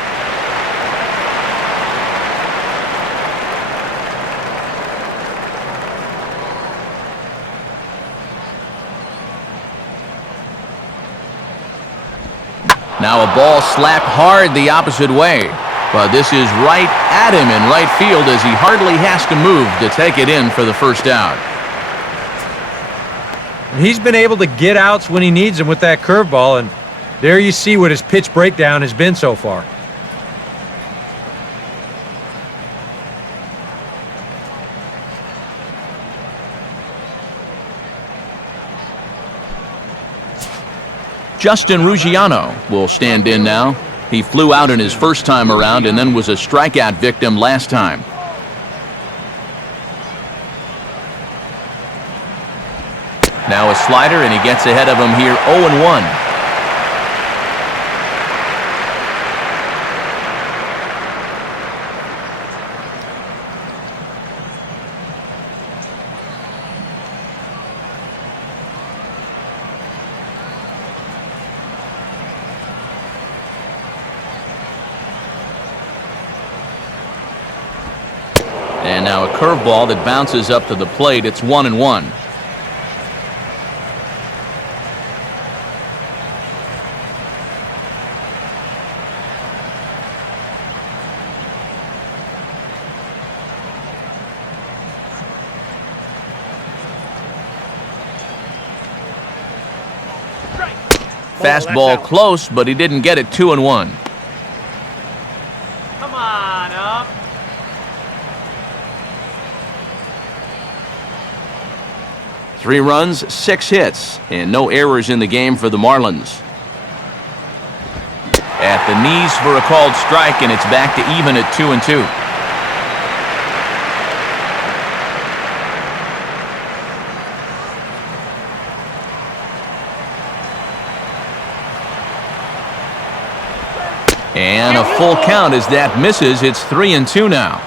Now a ball slapped hard the opposite way. But this is right at him in right field as he hardly has to move to take it in for the first out. And he's been able to get outs when he needs them with that curveball, and there you see what his pitch breakdown has been so far. Justin Ruggiano will stand in now. He flew out in his first time around and then was a strikeout victim last time. Now a slider, and he gets ahead of him here 0-1. And now a curveball that bounces up to the plate. It's 1-1. Fastball close, but he didn't get it. 2-1. Come on up. Three runs, 6 hits, and no errors in the game for the Marlins. At the knees for a called strike, and it's back to even at 2-2. And a full count as that misses. It's 3-2 now.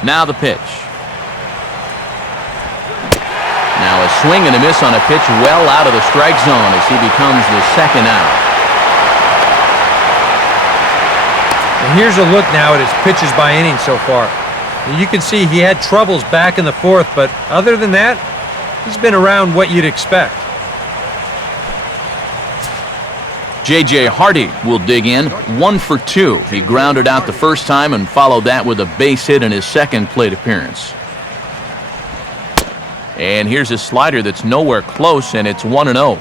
Now the pitch. Now a swing and a miss on a pitch well out of the strike zone as he becomes the second out. And here's a look now at his pitches by inning so far. You can see he had troubles back in the fourth, but other than that, he's been around what you'd expect. J.J. Hardy will dig in. 1 for 2. He grounded out the first time and followed that with a base hit in his second plate appearance. And here's a slider that's nowhere close, and it's 1-0.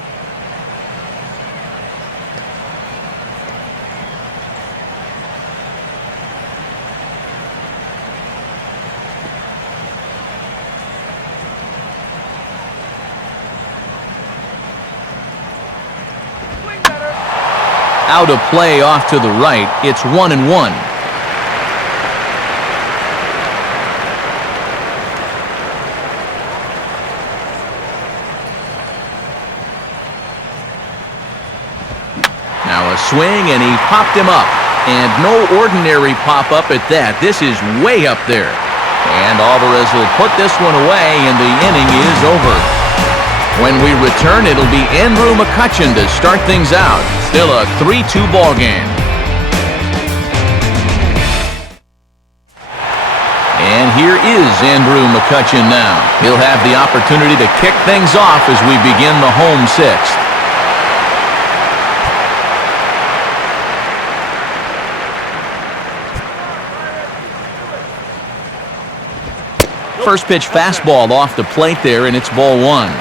Out of play off to the right. It's 1-1. Now a swing, and he popped him up. And no ordinary pop-up at that. This is way up there. And Alvarez will put this one away, and the inning is over. When we return, it'll be Andrew McCutchen to start things out. Still a 3-2 ball game. And here is Andrew McCutchen now. He'll have the opportunity to kick things off as we begin the home sixth. First pitch fastball off the plate there, and it's ball 1.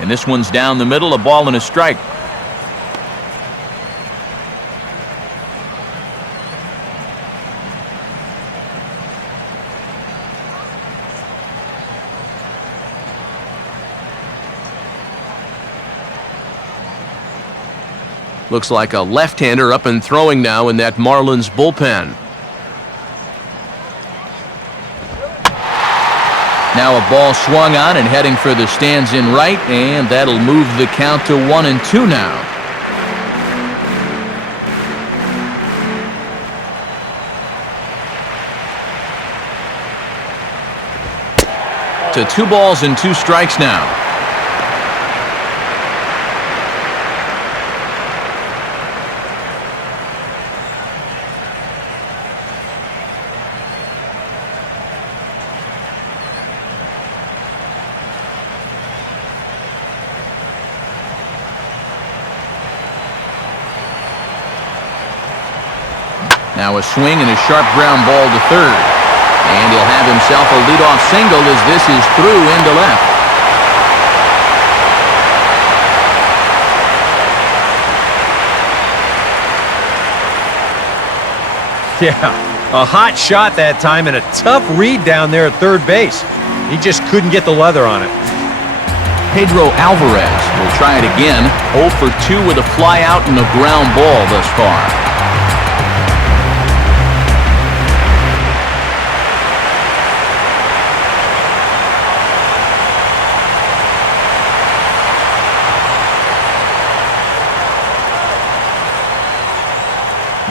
And this one's down the middle, a ball and a strike. Looks like a left-hander up and throwing now in that Marlins bullpen. Now a ball swung on and heading for the stands in right, and that'll move the count to 1-2 now. To 2 balls and 2 strikes now. Now a swing and a sharp ground ball to third. And he'll have himself a leadoff single as this is through into left. Yeah, a hot shot that time and a tough read down there at third base. He just couldn't get the leather on it. Pedro Alvarez will try it again. 0 for 2 with a fly out and a ground ball thus far.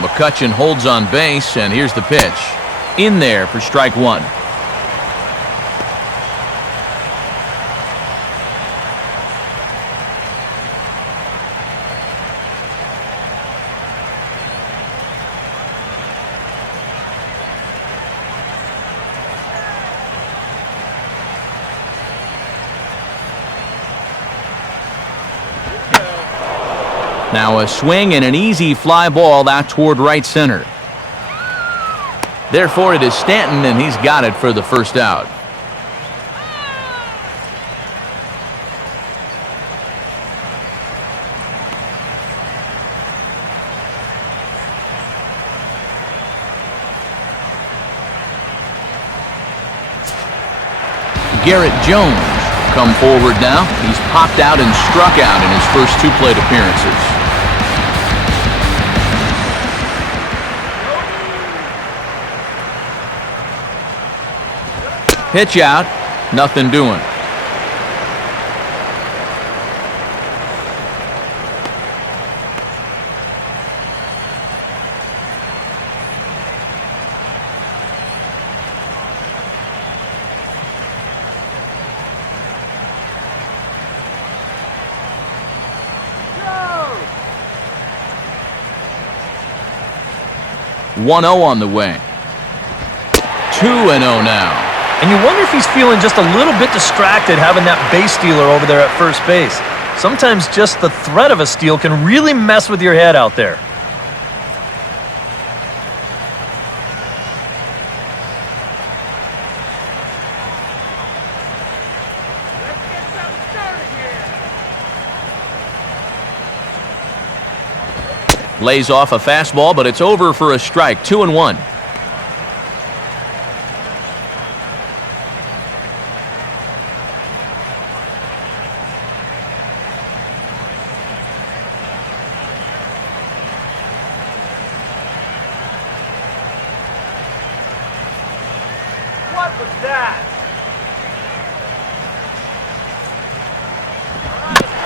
McCutchen holds on base, and here's the pitch. In there for strike one. Now a swing and an easy fly ball out toward right center. Therefore it is Stanton, and he's got it for the first out. Garrett Jones come forward now. He's popped out and struck out in his first 2 plate appearances. Pitch out, nothing doing. Go! 1-0 on the way. 2-0 now. And you wonder if he's feeling just a little bit distracted having that base stealer over there at first base. Sometimes just the threat of a steal can really mess with your head out there. Lays off a fastball, but it's over for a strike. 2-1. What was that?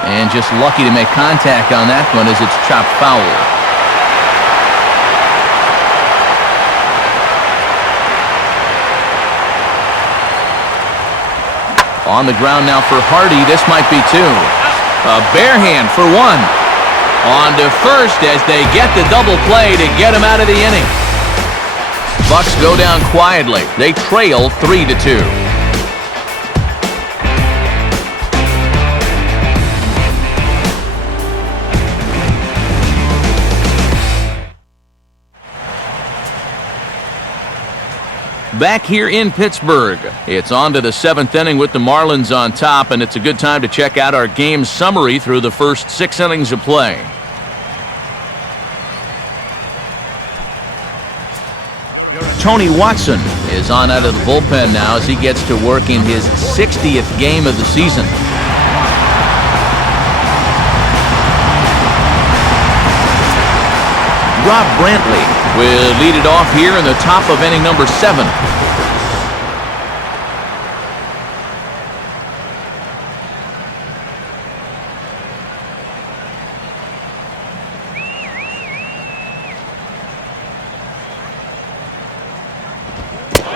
And just lucky to make contact on that one as it's chopped foul. On the ground now for Hardy. This might be 2. A bare hand for 1. On to first as they get the double play to get him out of the inning. Bucks go down quietly. They trail 3-2. Back here in Pittsburgh, it's on to the 7th inning with the Marlins on top, and it's a good time to check out our game summary through the first 6 innings of play. Tony Watson is on out of the bullpen now as he gets to work in his 60th game of the season. Rob Brantley will lead it off here in the top of inning number 7.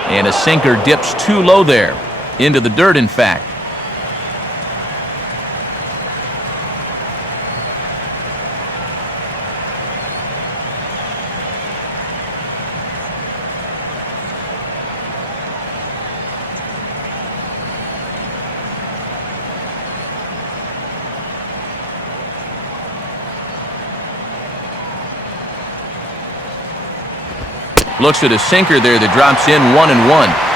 And a sinker dips too low there. Into the dirt, in fact. Looks at a sinker there that drops in 1-1.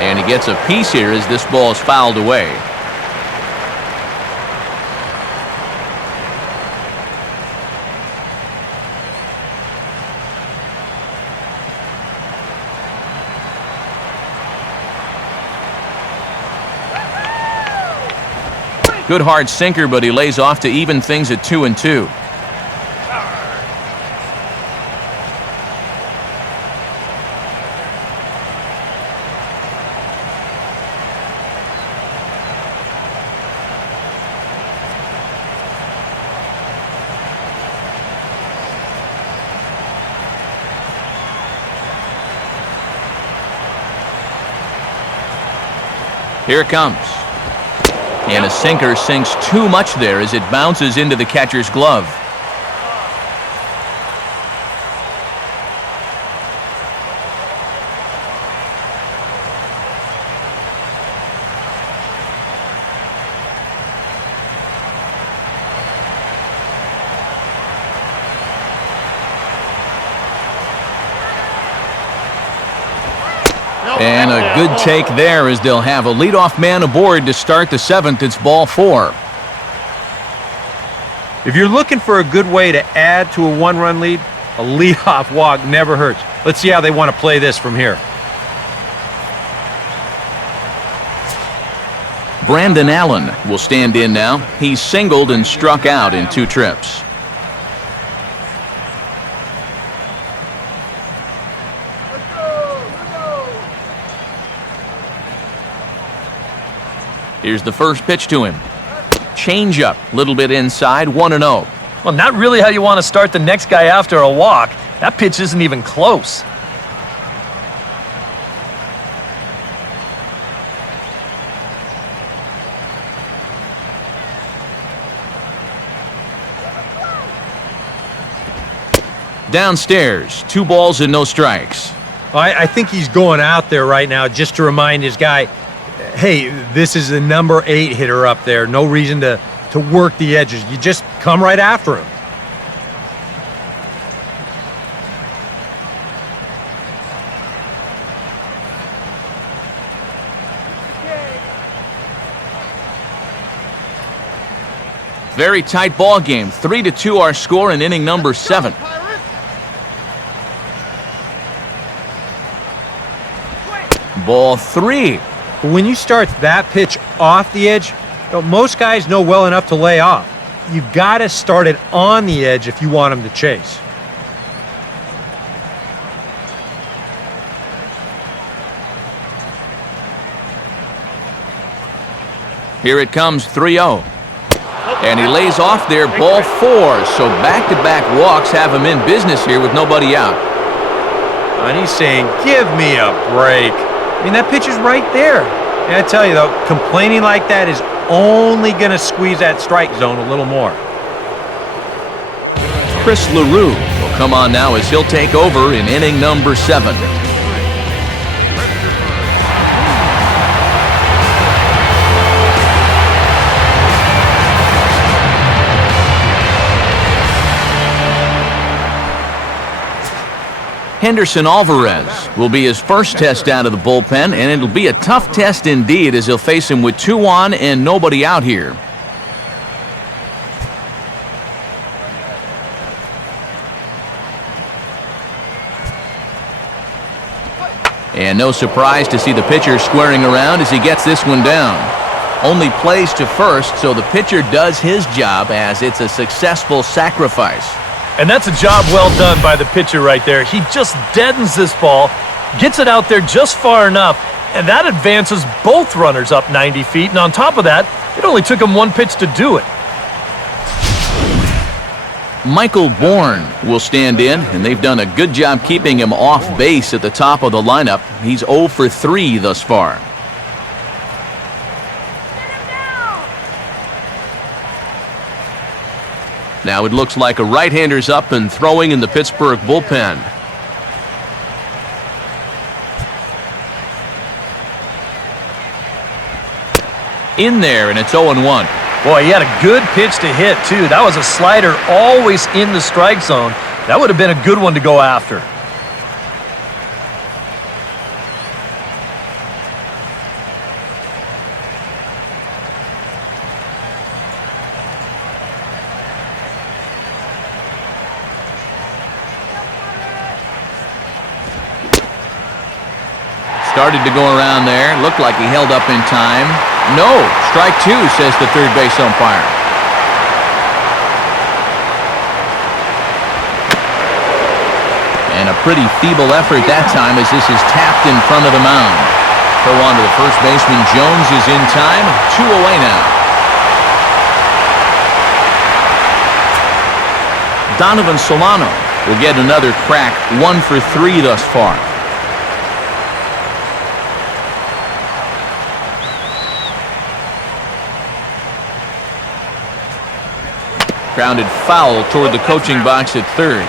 And he gets a piece here as this ball is fouled away. Good hard sinker, but he lays off to even things at 2-2. Here it comes. And a sinker sinks too much there as it bounces into the catcher's glove. And a good take there as they'll have a leadoff man aboard to start the 7th. It's ball 4. If you're looking for a good way to add to a one-run lead, a leadoff walk never hurts. Let's see how they want to play this from here. Brandon Allen will stand in now. He's singled and struck out in 2 trips. Here's the first pitch to him. Change up, little bit inside, 1-0. Well, not really how you want to start the next guy after a walk. That pitch isn't even close. Downstairs, 2 balls and no strikes. I think he's going out there right now just to remind his guy, hey, this is the number 8 hitter up there. No reason to work the edges. You just come right after him. Very tight ball game. 3-2 our score in inning number 7. Ball 3. When you start that pitch off the edge, most guys know well enough to lay off. You've got to start it on the edge if you want them to chase. Here it comes, 3-0. And he lays off there, ball 4. So back-to-back walks have him in business here with nobody out. And he's saying, give me a break. I mean, that pitch is right there. And I tell you, though, complaining like that is only going to squeeze that strike zone a little more. Chris LaRue will come on now as he'll take over in inning number 7. Henderson Alvarez will be his first test out of the bullpen, and it'll be a tough test indeed as he'll face him with 2 on and nobody out here. And no surprise to see the pitcher squaring around as he gets this one down. Only plays to first, so the pitcher does his job as it's a successful sacrifice. And that's a job well done by the pitcher right there. He just deadens this ball, gets it out there just far enough, and that advances both runners up 90 feet. And on top of that, it only took him 1 pitch to do it. Michael Bourne will stand in, and they've done a good job keeping him off base at the top of the lineup. He's 0 for 3 thus far. Now it looks like a right-hander's up and throwing in the Pittsburgh bullpen. In there, and it's 0-1. Boy, he had a good pitch to hit, too. That was a slider always in the strike zone. That would have been a good one to go after. Started to go around there. Looked like he held up in time. No, strike two, says the third base umpire. And a pretty feeble effort that time as this is tapped in front of the mound. Throw on to the first baseman. Jones is in time. 2 away now. Donovan Solano will get another crack. 1 for 3 thus far. Grounded foul toward the coaching box at third.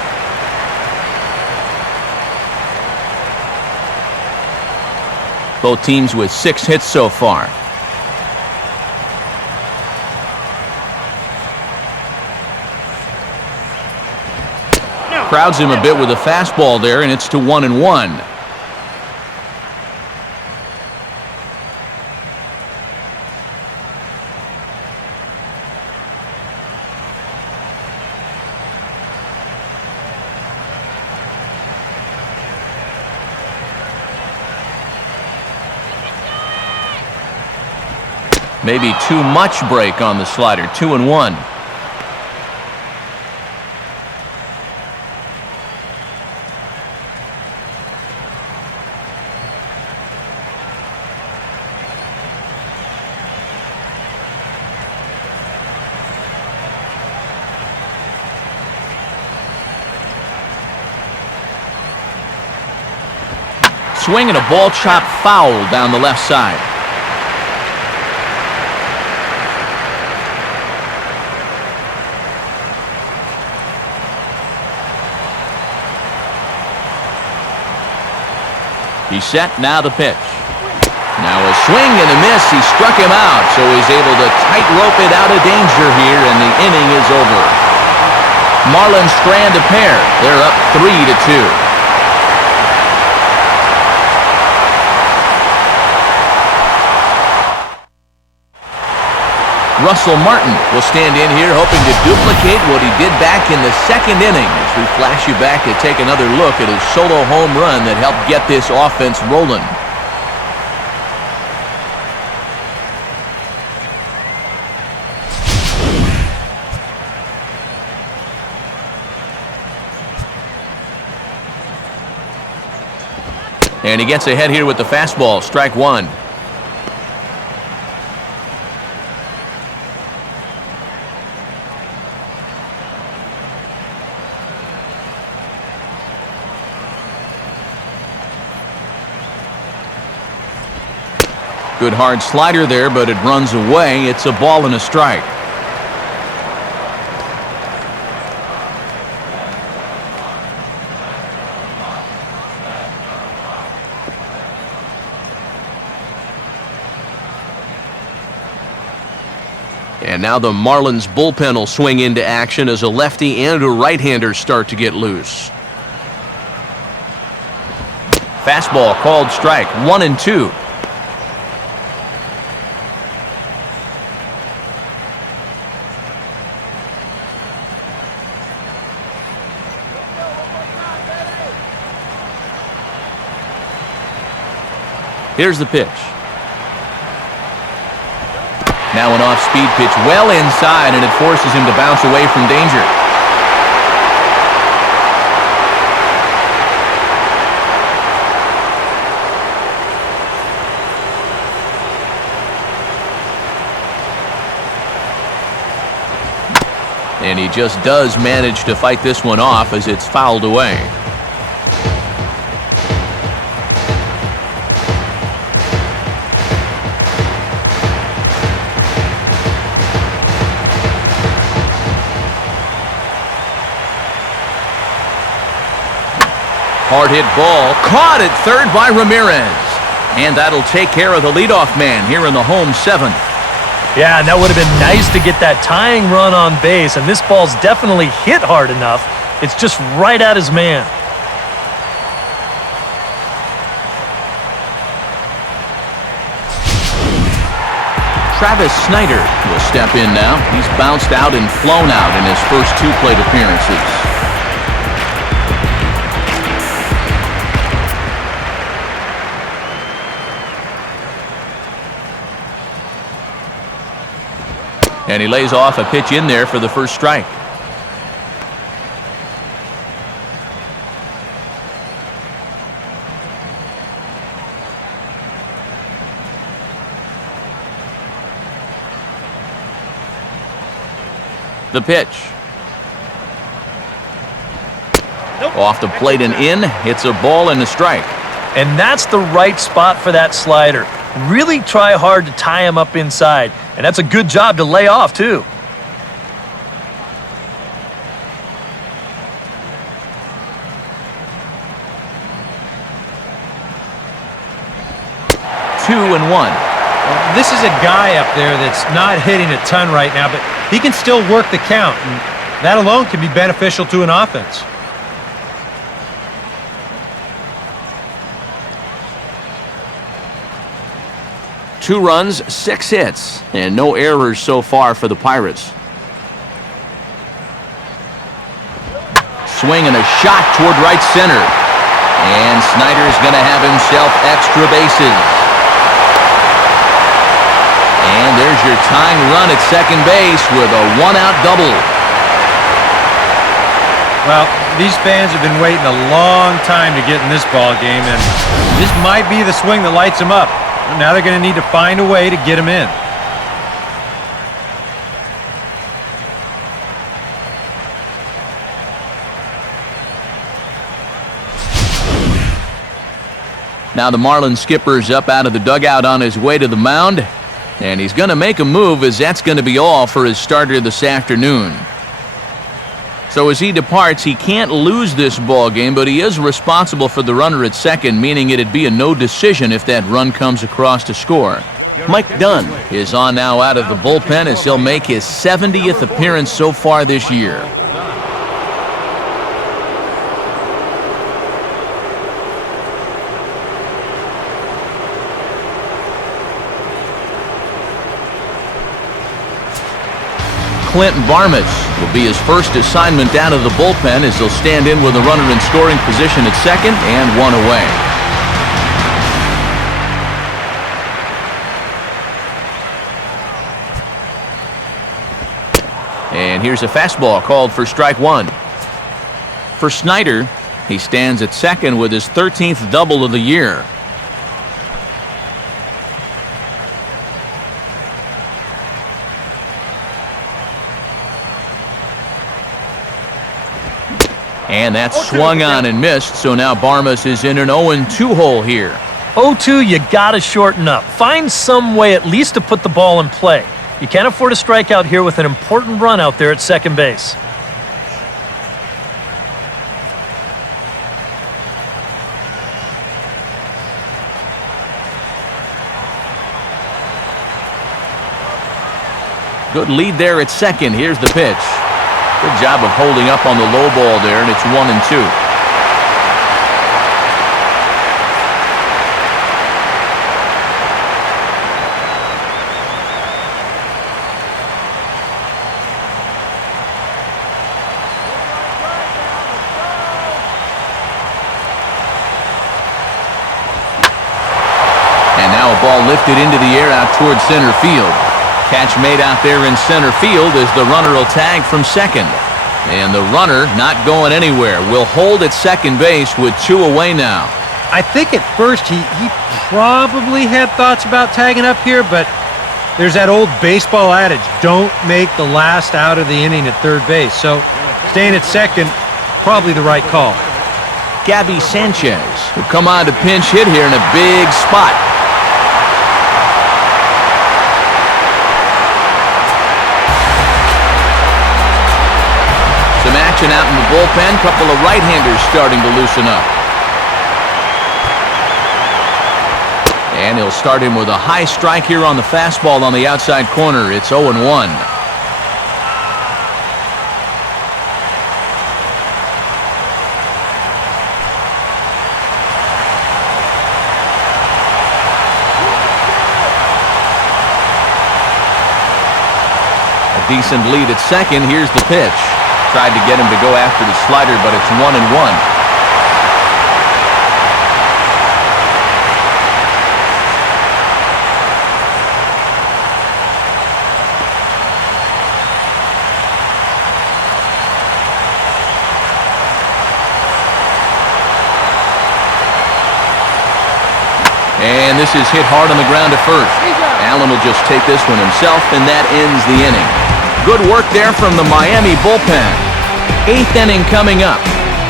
Both teams with 6 hits so far. Crowds him a bit with a fastball there, and it's to 1-1. Maybe too much break on the slider. 2-1. Swing and a ball chopped foul down the left side. He's set, now the pitch. Now a swing and a miss. He struck him out, so he's able to tightrope it out of danger here, and the inning is over. Marlins strand a pair. They're up 3-2. Russell Martin will stand in here hoping to duplicate what he did back in the second inning as we flash you back to take another look at his solo home run that helped get this offense rolling. And he gets ahead here with the fastball, strike one. Good hard slider there, but it runs away. It's a ball and a strike. And now the Marlins bullpen will swing into action as a lefty and a right-hander start to get loose. Fastball called strike, 1-2. Here's the pitch. Now an off-speed pitch well inside, and it forces him to bounce away from danger. And he just does manage to fight this one off as it's fouled away. Hard hit ball, caught at third by Ramirez. And that'll take care of the leadoff man here in the home seventh. Yeah, and that would have been nice to get that tying run on base, and this ball's definitely hit hard enough. It's just right at his man. Travis Snyder will step in now. He's bounced out and flown out in his first two plate appearances. And he lays off a pitch in there for the first strike. The pitch. Off the plate and in. Hits a ball and a strike. And that's the right spot for that slider. Really try hard to tie him up inside. And that's a good job to lay off, too. Two and one. This is a guy up there that's not hitting a ton right now, but he can still work the count, and that alone can be beneficial to an offense. Two runs, 6 hits, and no errors so far for the Pirates. Swing and a shot toward right center. And Snyder's going to have himself extra bases. And there's your tying run at second base with a one-out double. Well, these fans have been waiting a long time to get in this ball game, and this might be the swing that lights them up. Now they're going to need to find a way to get him in. Now the Marlins skipper's up out of the dugout on his way to the mound. And he's going to make a move, as that's going to be all for his starter this afternoon. So as he departs, he can't lose this ball game, but he is responsible for the runner at second, meaning it'd be a no decision if that run comes across to score. Mike Dunn is on now out of the bullpen as he'll make his 70th appearance so far this year. Clinton Barmas will be his first assignment out of the bullpen as he'll stand in with a runner in scoring position at second and one away. And here's a fastball called for strike one. For Snyder, he stands at second with his 13th double of the year. And that's swung on and missed, so now Barmas is in an 0-2 hole here. 0-2, you gotta shorten up. Find some way at least to put the ball in play. You can't afford a strikeout here with an important run out there at second base. Good lead there at second. Here's the pitch. Good job of holding up on the low ball there, and it's 1-2. And now a ball lifted into the air out towards center field. Catch made out there in center field as the runner will tag from second. And the runner not going anywhere. Will hold at second base with 2 away now. I think at first he probably had thoughts about tagging up here, but there's that old baseball adage, don't make the last out of the inning at third base. So staying at second, probably the right call. Gabby Sanchez will come on to pinch hit here in a big spot. Some action out in the bullpen. Couple of right-handers starting to loosen up. And he'll start him with a high strike here on the fastball on the outside corner. It's 0-1. Decent lead at second. Here's the pitch. Tried to get him to go after the slider, but it's 1-1. And this is hit hard on the ground to first. Allen will just take this one himself, and that ends the inning. Good work there from the Miami bullpen. 8th inning coming up.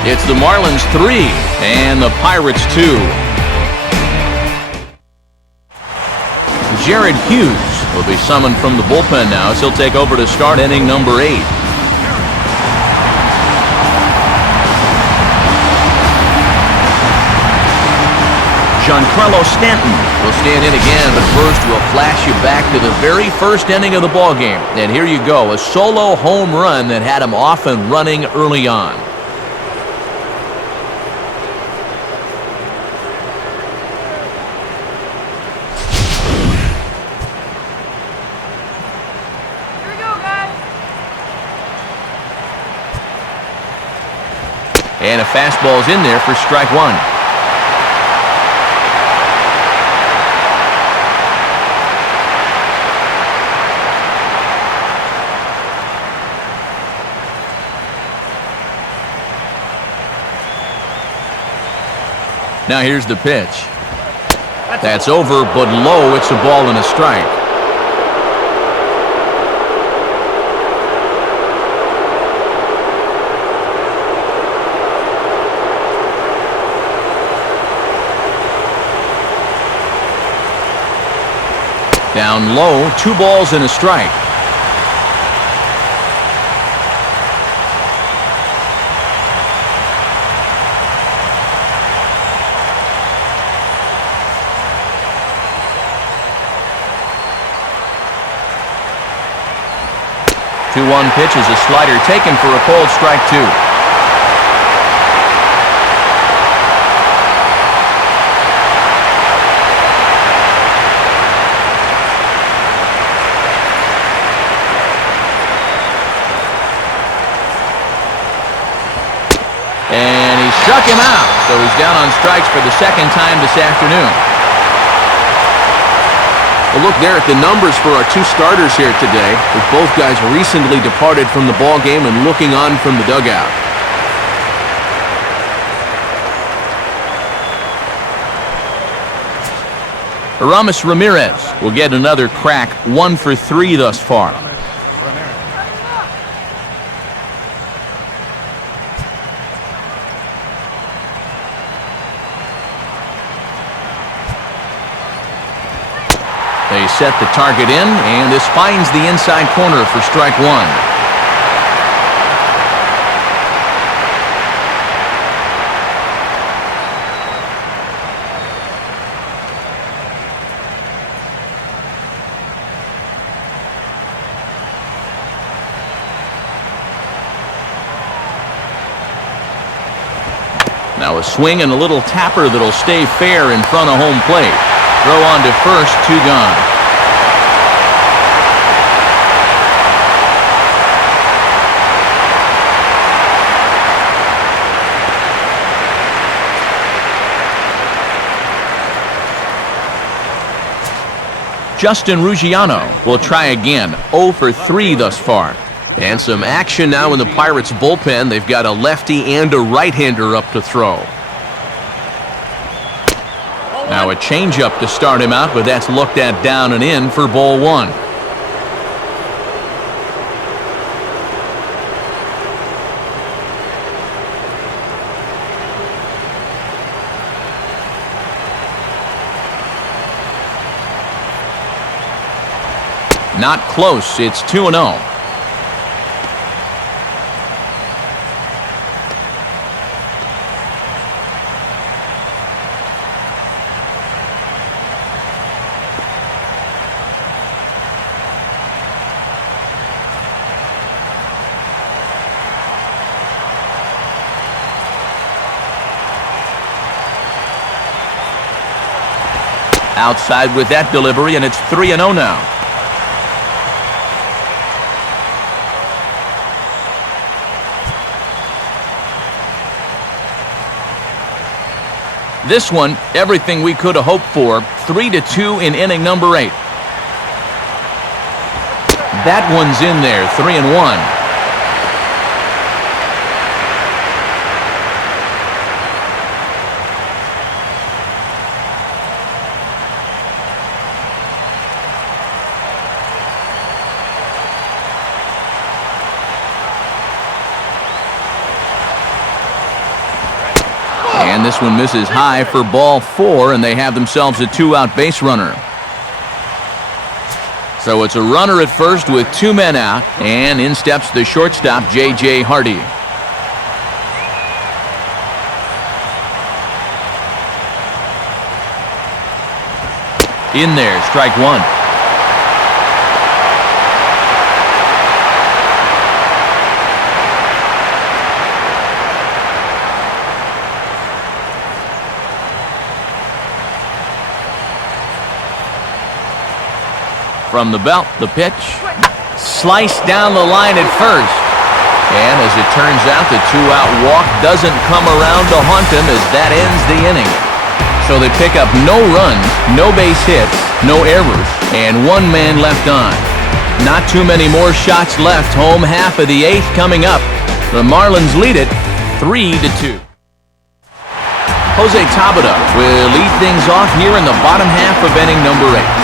It's the Marlins 3 and the Pirates 2. Jared Hughes will be summoned from the bullpen now as he'll take over to start inning number 8. Giancarlo Stanton will stand in again, but first we'll flash you back to the very first inning of the ballgame. And here you go, a solo home run that had him off and running early on. Here we go, guys. And a fastball's in there for strike one. Now here's the pitch. That's over, but low. It's a ball and a strike. Down low, 2 balls and a strike. The 2-1 pitch is a slider taken for a cold strike 2. And he struck him out, so he's down on strikes for the second time this afternoon. Well, look there at the numbers for our 2 starters here today, with both guys recently departed from the ball game and looking on from the dugout. Aramis Ramirez will get another crack, 1 for 3 thus far. They set the target in, and this finds the inside corner for strike 1. Now a swing and a little tapper that'll stay fair in front of home plate. Throw on to first, 2 gone. Justin Ruggiano will try again, 0 for 3 thus far. And some action now in the Pirates bullpen. They've got a lefty and a right-hander up to throw. Now a changeup to start him out, but that's looked at down and in for ball 1. Not close. It's 2-0. Outside with that delivery, and it's 3-0 now. This one, everything we could have hoped for. 3-2 in inning number 8. That one's in there, 3-1. And this one misses high for ball 4, and they have themselves a 2-out base runner. So it's a runner at first with 2 men out, and in steps the shortstop, J.J. Hardy. In there, strike 1. From the belt, the pitch. Sliced down the line at first. And as it turns out, the 2-out walk doesn't come around to haunt him as that ends the inning. So they pick up no runs, no base hits, no errors, and 1 man left on. Not too many more shots left. Home half of the 8th coming up. The Marlins lead it 3-2. Jose Tabata will lead things off here in the bottom half of inning number 8.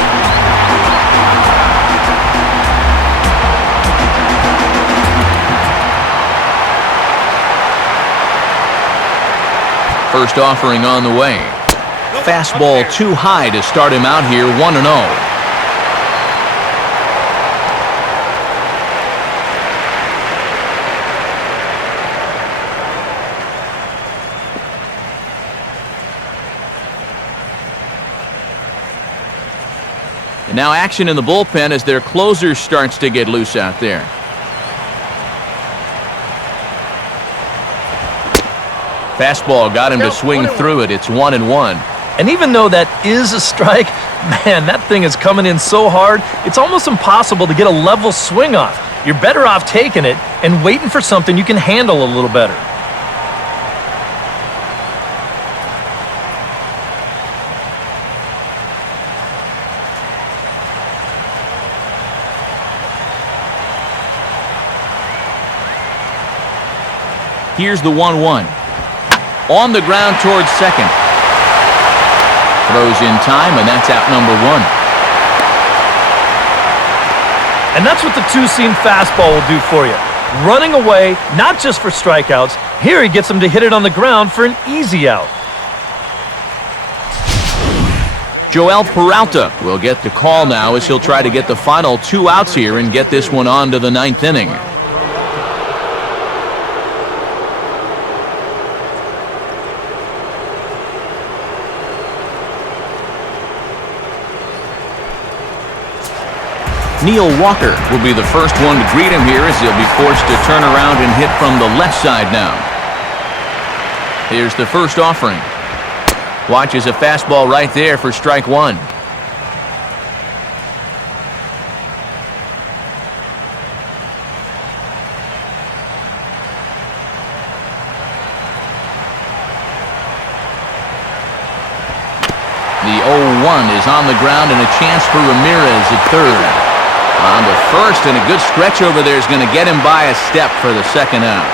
First offering on the way. Fastball too high to start him out here, 1-0. And now action in the bullpen as their closer starts to get loose out there. Fastball got him to swing through it. It's 1-1. And even though that is a strike, man, that thing is coming in so hard, it's almost impossible to get a level swing off. You're better off taking it and waiting for something you can handle a little better. Here's the 1-1. On the ground towards second. Throws in time, and that's out number 1. And that's what the two-seam fastball will do for you. Running away, not just for strikeouts. Here he gets him to hit it on the ground for an easy out. Joel Peralta will get the call now as he'll try to get the final 2 outs here and get this one on to the 9th inning. Neil Walker will be the first one to greet him here as he'll be forced to turn around and hit from the left side now. Here's the first offering. Watches a fastball right there for strike 1. The 0-1 is on the ground and a chance for Ramirez at third. On to first, and a good stretch over there is going to get him by a step for the second out.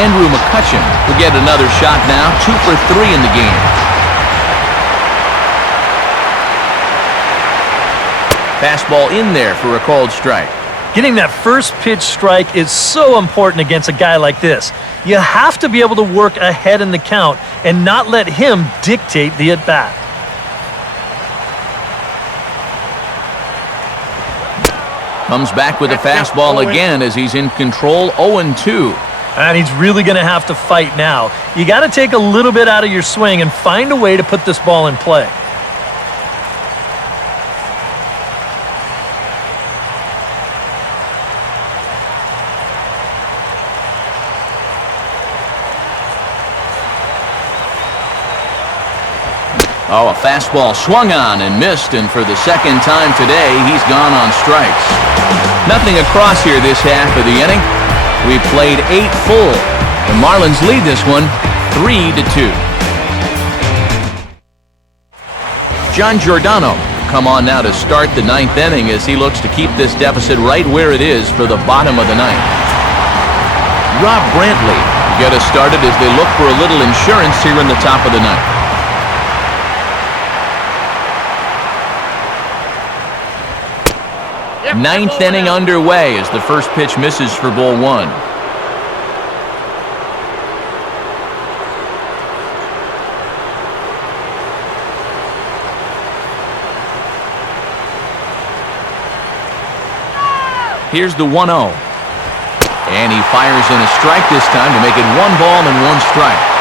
Andrew McCutchen will get another shot now, 2 for 3 in the game. Fastball in there for a called strike. Getting that first pitch strike is so important against a guy like this. You have to be able to work ahead in the count and not let him dictate the at-bat. Comes back with a fastball again as he's in control, 0-2. And he's really going to have to fight now. You got to take a little bit out of your swing and find a way to put this ball in play. Oh, a fastball swung on and missed, and for the second time today, he's gone on strikes. Nothing across here this half of the inning. We've played 8 full. The Marlins lead this one 3-2. John Giordano come on now to start the 9th inning as he looks to keep this deficit right where it is for the bottom of the 9th. Rob Brantley get us started as they look for a little insurance here in the top of the 9th. 9th inning underway as the first pitch misses for ball 1. Here's the 1-0. And he fires in a strike this time to make it 1 ball and 1 strike.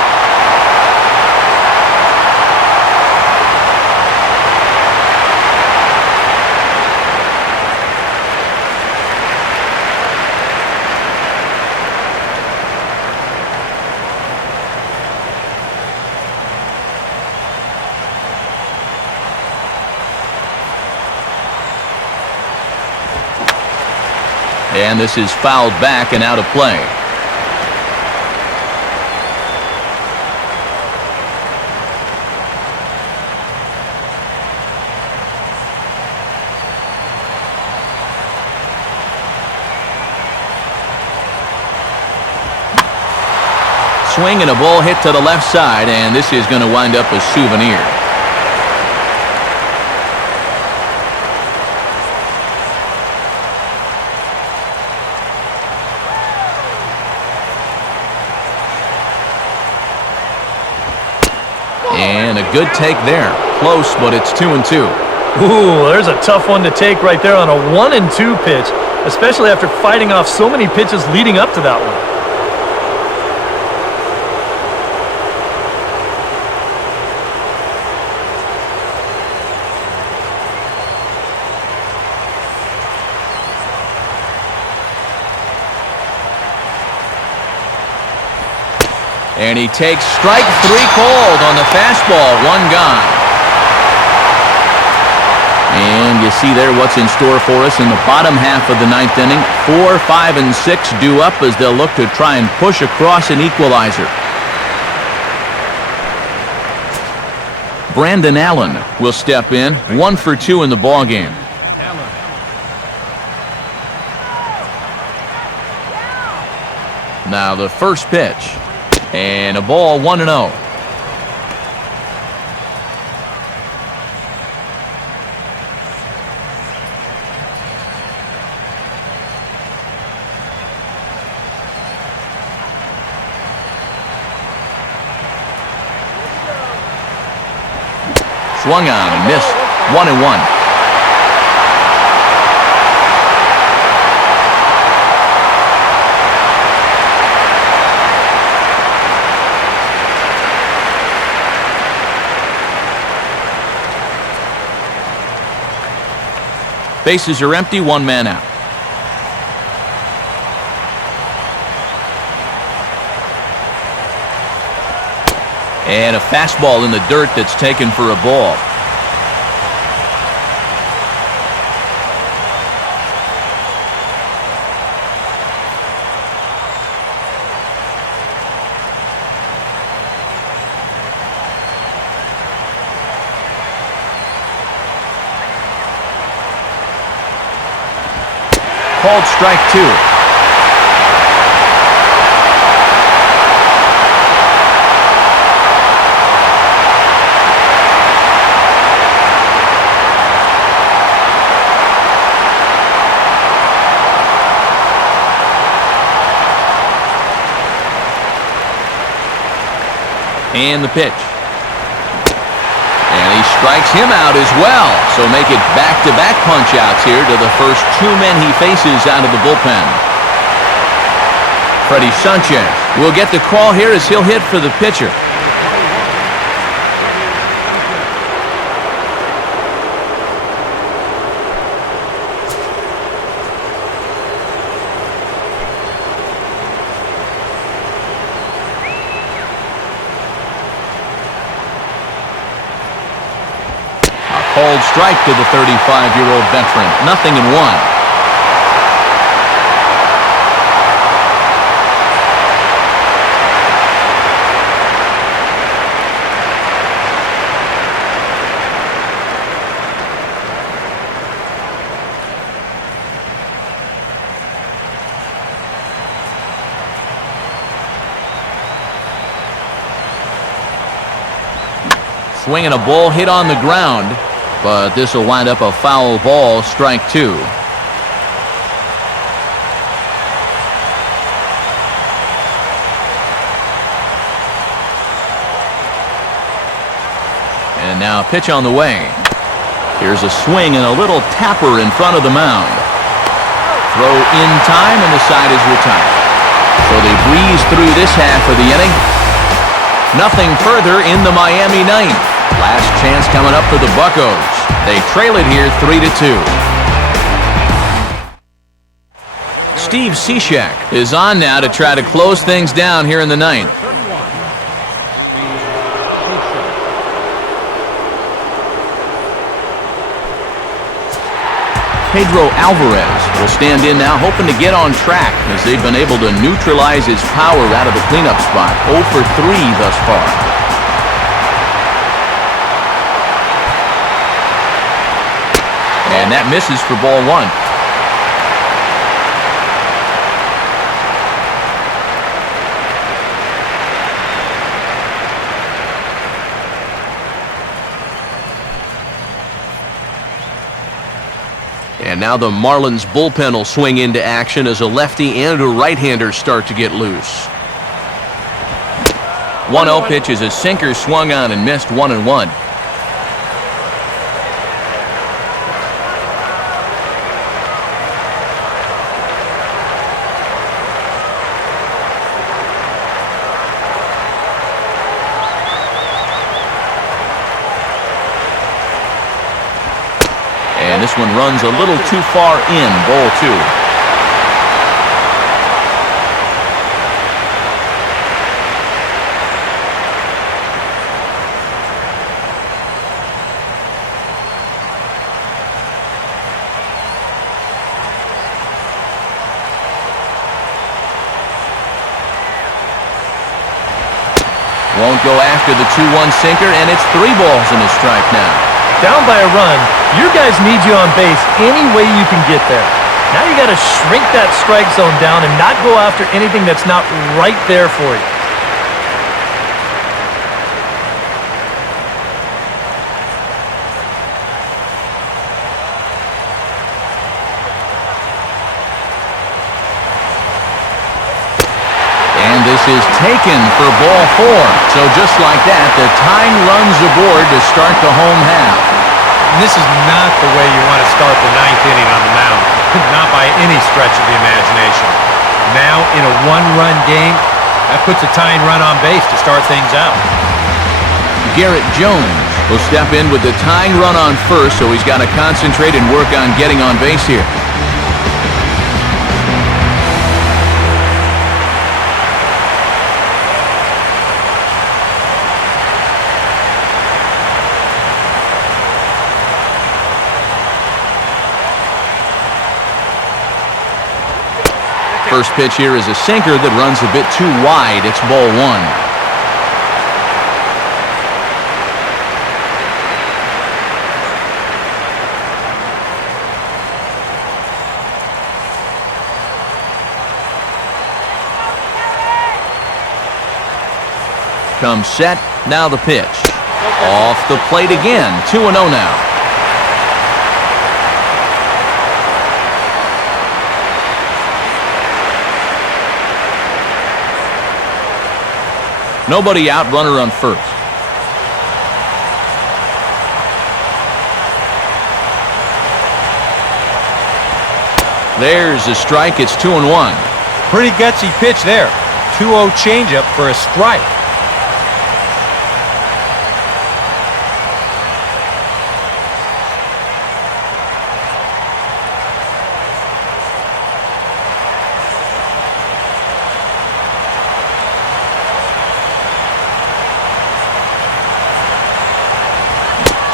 And this is fouled back and out of play. Swing and a ball hit to the left side, and this is going to wind up a souvenir. And a good take there. Close, but it's 2-2. Ooh, there's a tough one to take right there on a 1-2 pitch, especially after fighting off so many pitches leading up to that one. And he takes strike 3 called on the fastball. 1 gone. And you see there what's in store for us in the bottom half of the 9th inning. 4, 5, and 6 due up as they'll look to try and push across an equalizer. Brandon Allen will step in. 1 for 2 in the ballgame. Now the first pitch. And a ball 1-0. Swung on and missed. 1-1. Bases are empty, 1 man out. And a fastball in the dirt that's taken for a ball. Called strike 2. And the pitch. And he strikes him out as well. So make it back-to-back punch-outs here to the first 2 men he faces out of the bullpen. Freddie Sanchez will get the call here as he'll hit for the pitcher. Called strike to the 35-year-old veteran. 0-1. Swinging a ball hit on the ground, but this will wind up a foul ball, strike 2. And now a pitch on the way. Here's a swing and a little tapper in front of the mound. Throw in time, and the side is retired. So they breeze through this half of the inning. Nothing further in the Miami ninth. Last chance coming up for the Buccos. They trail it here 3-2. Steve Cishek is on now to try to close things down here in the ninth. Pedro Alvarez will stand in now, hoping to get on track as they've been able to neutralize his power out of the cleanup spot. 0 for 3 thus far. And that misses for ball 1. And now the Marlins bullpen will swing into action as a lefty and a right-hander start to get loose. 1-0 pitch is a sinker, swung on and missed. 1-1. And this one runs a little too far in, ball 2. Won't go after the 2-1 sinker, and it's 3 balls and a strike now. Down by a run, your guys need you on base any way you can get there. Now you got to shrink that strike zone down and not go after anything that's not right there for you. And this is taken for ball 4. So just like that, the tying runs aboard to start the home half. And this is not the way you want to start the 9th inning on the mound. Not by any stretch of the imagination. Now in a 1-run game, that puts a tying run on base to start things out. Garrett Jones will step in with the tying run on first, so he's got to concentrate and work on getting on base here. First pitch here is a sinker that runs a bit too wide. It's ball 1. Comes set, now the pitch. Off the plate again, 2-0 now. Nobody out, runner on first. There's a strike, it's 2-1. Pretty gutsy pitch there. 2-0 changeup for a strike.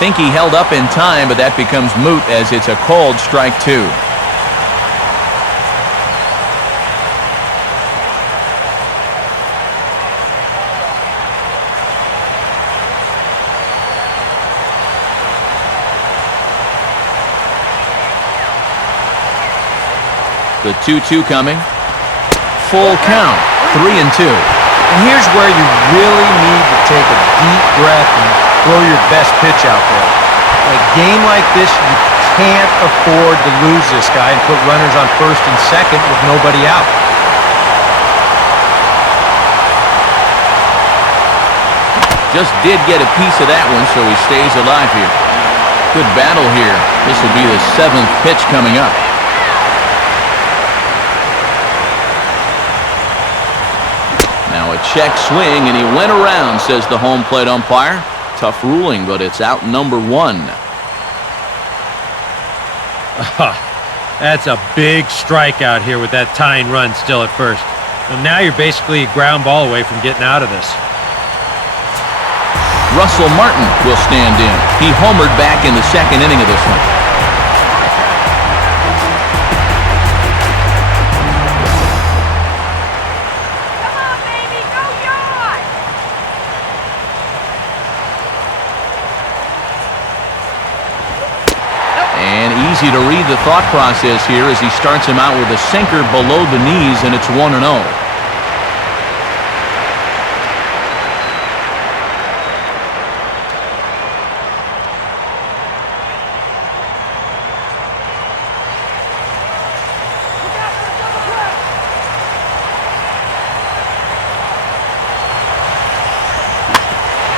think he held up in time, but that becomes moot as it's a called strike two. The 2-2 coming. Full count, 3-2. And here's where you really need to take a deep breath and throw your best pitch out there. In a game like this, you can't afford to lose this guy and put runners on first and second with nobody out. Just did get a piece of that one, so he stays alive here. Good battle here. This will be the 7th pitch coming up. Now a check swing, and he went around, says the home plate umpire. Tough ruling, but it's out number 1. That's a big strikeout here with that tying run still at first. So now you're basically a ground ball away from getting out of this. Russell Martin will stand in. He homered back in the 2nd inning of this one. Come on, baby, go yawn! And easy to read the thought process here as he starts him out with a sinker below the knees, and it's 1-0.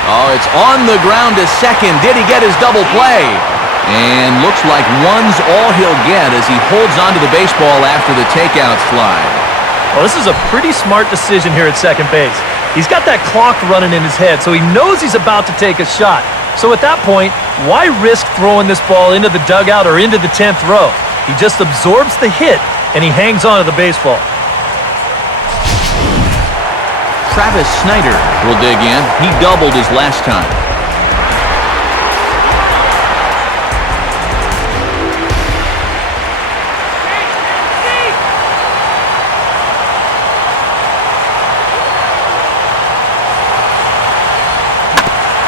Oh, it's on the ground to second. Did he get his double play? And looks like one's all he'll get as he holds onto the baseball after the takeout slide. Well, this is a pretty smart decision here at second base. He's got that clock running in his head, so he knows he's about to take a shot. So at that point, why risk throwing this ball into the dugout or into the 10th row? He just absorbs the hit, and he hangs on to the baseball. Travis Snyder will dig in. He doubled his last time.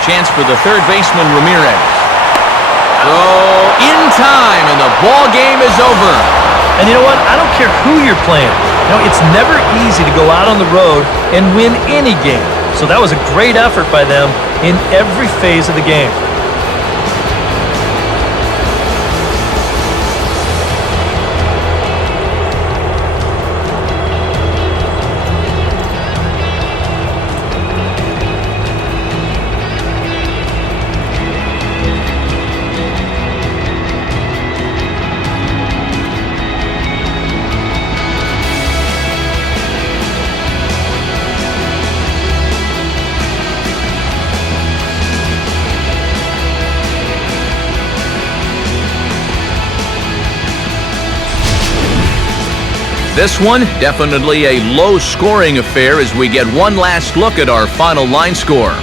Chance for the third baseman, Ramirez. Oh, in time, and the ball game is over. And you know what? I don't care who you're playing. You know, it's never easy to go out on the road and win any game. So that was a great effort by them in every phase of the game. This one, definitely a low-scoring affair as we get one last look at our final line score.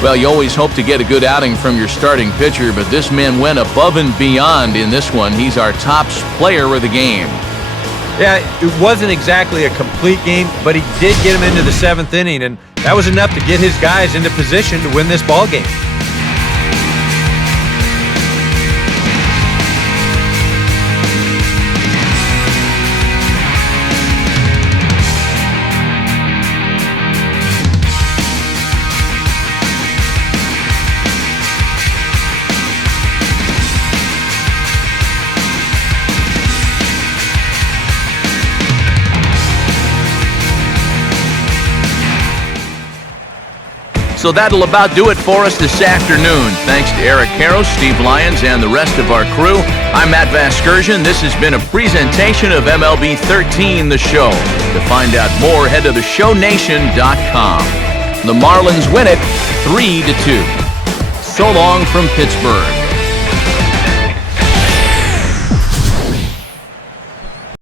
Well, you always hope to get a good outing from your starting pitcher, but this man went above and beyond in this one. He's our top player of the game. Yeah, it wasn't exactly a complete game, but he did get him into the 7th inning, and that was enough to get his guys into position to win this ball game. So that'll about do it for us this afternoon. Thanks to Eric Harrow, Steve Lyons, and the rest of our crew. I'm Matt Vasgersian. This has been a presentation of MLB 13, the show. To find out more, head to theshownation.com. The Marlins win it 3-2. So long from Pittsburgh.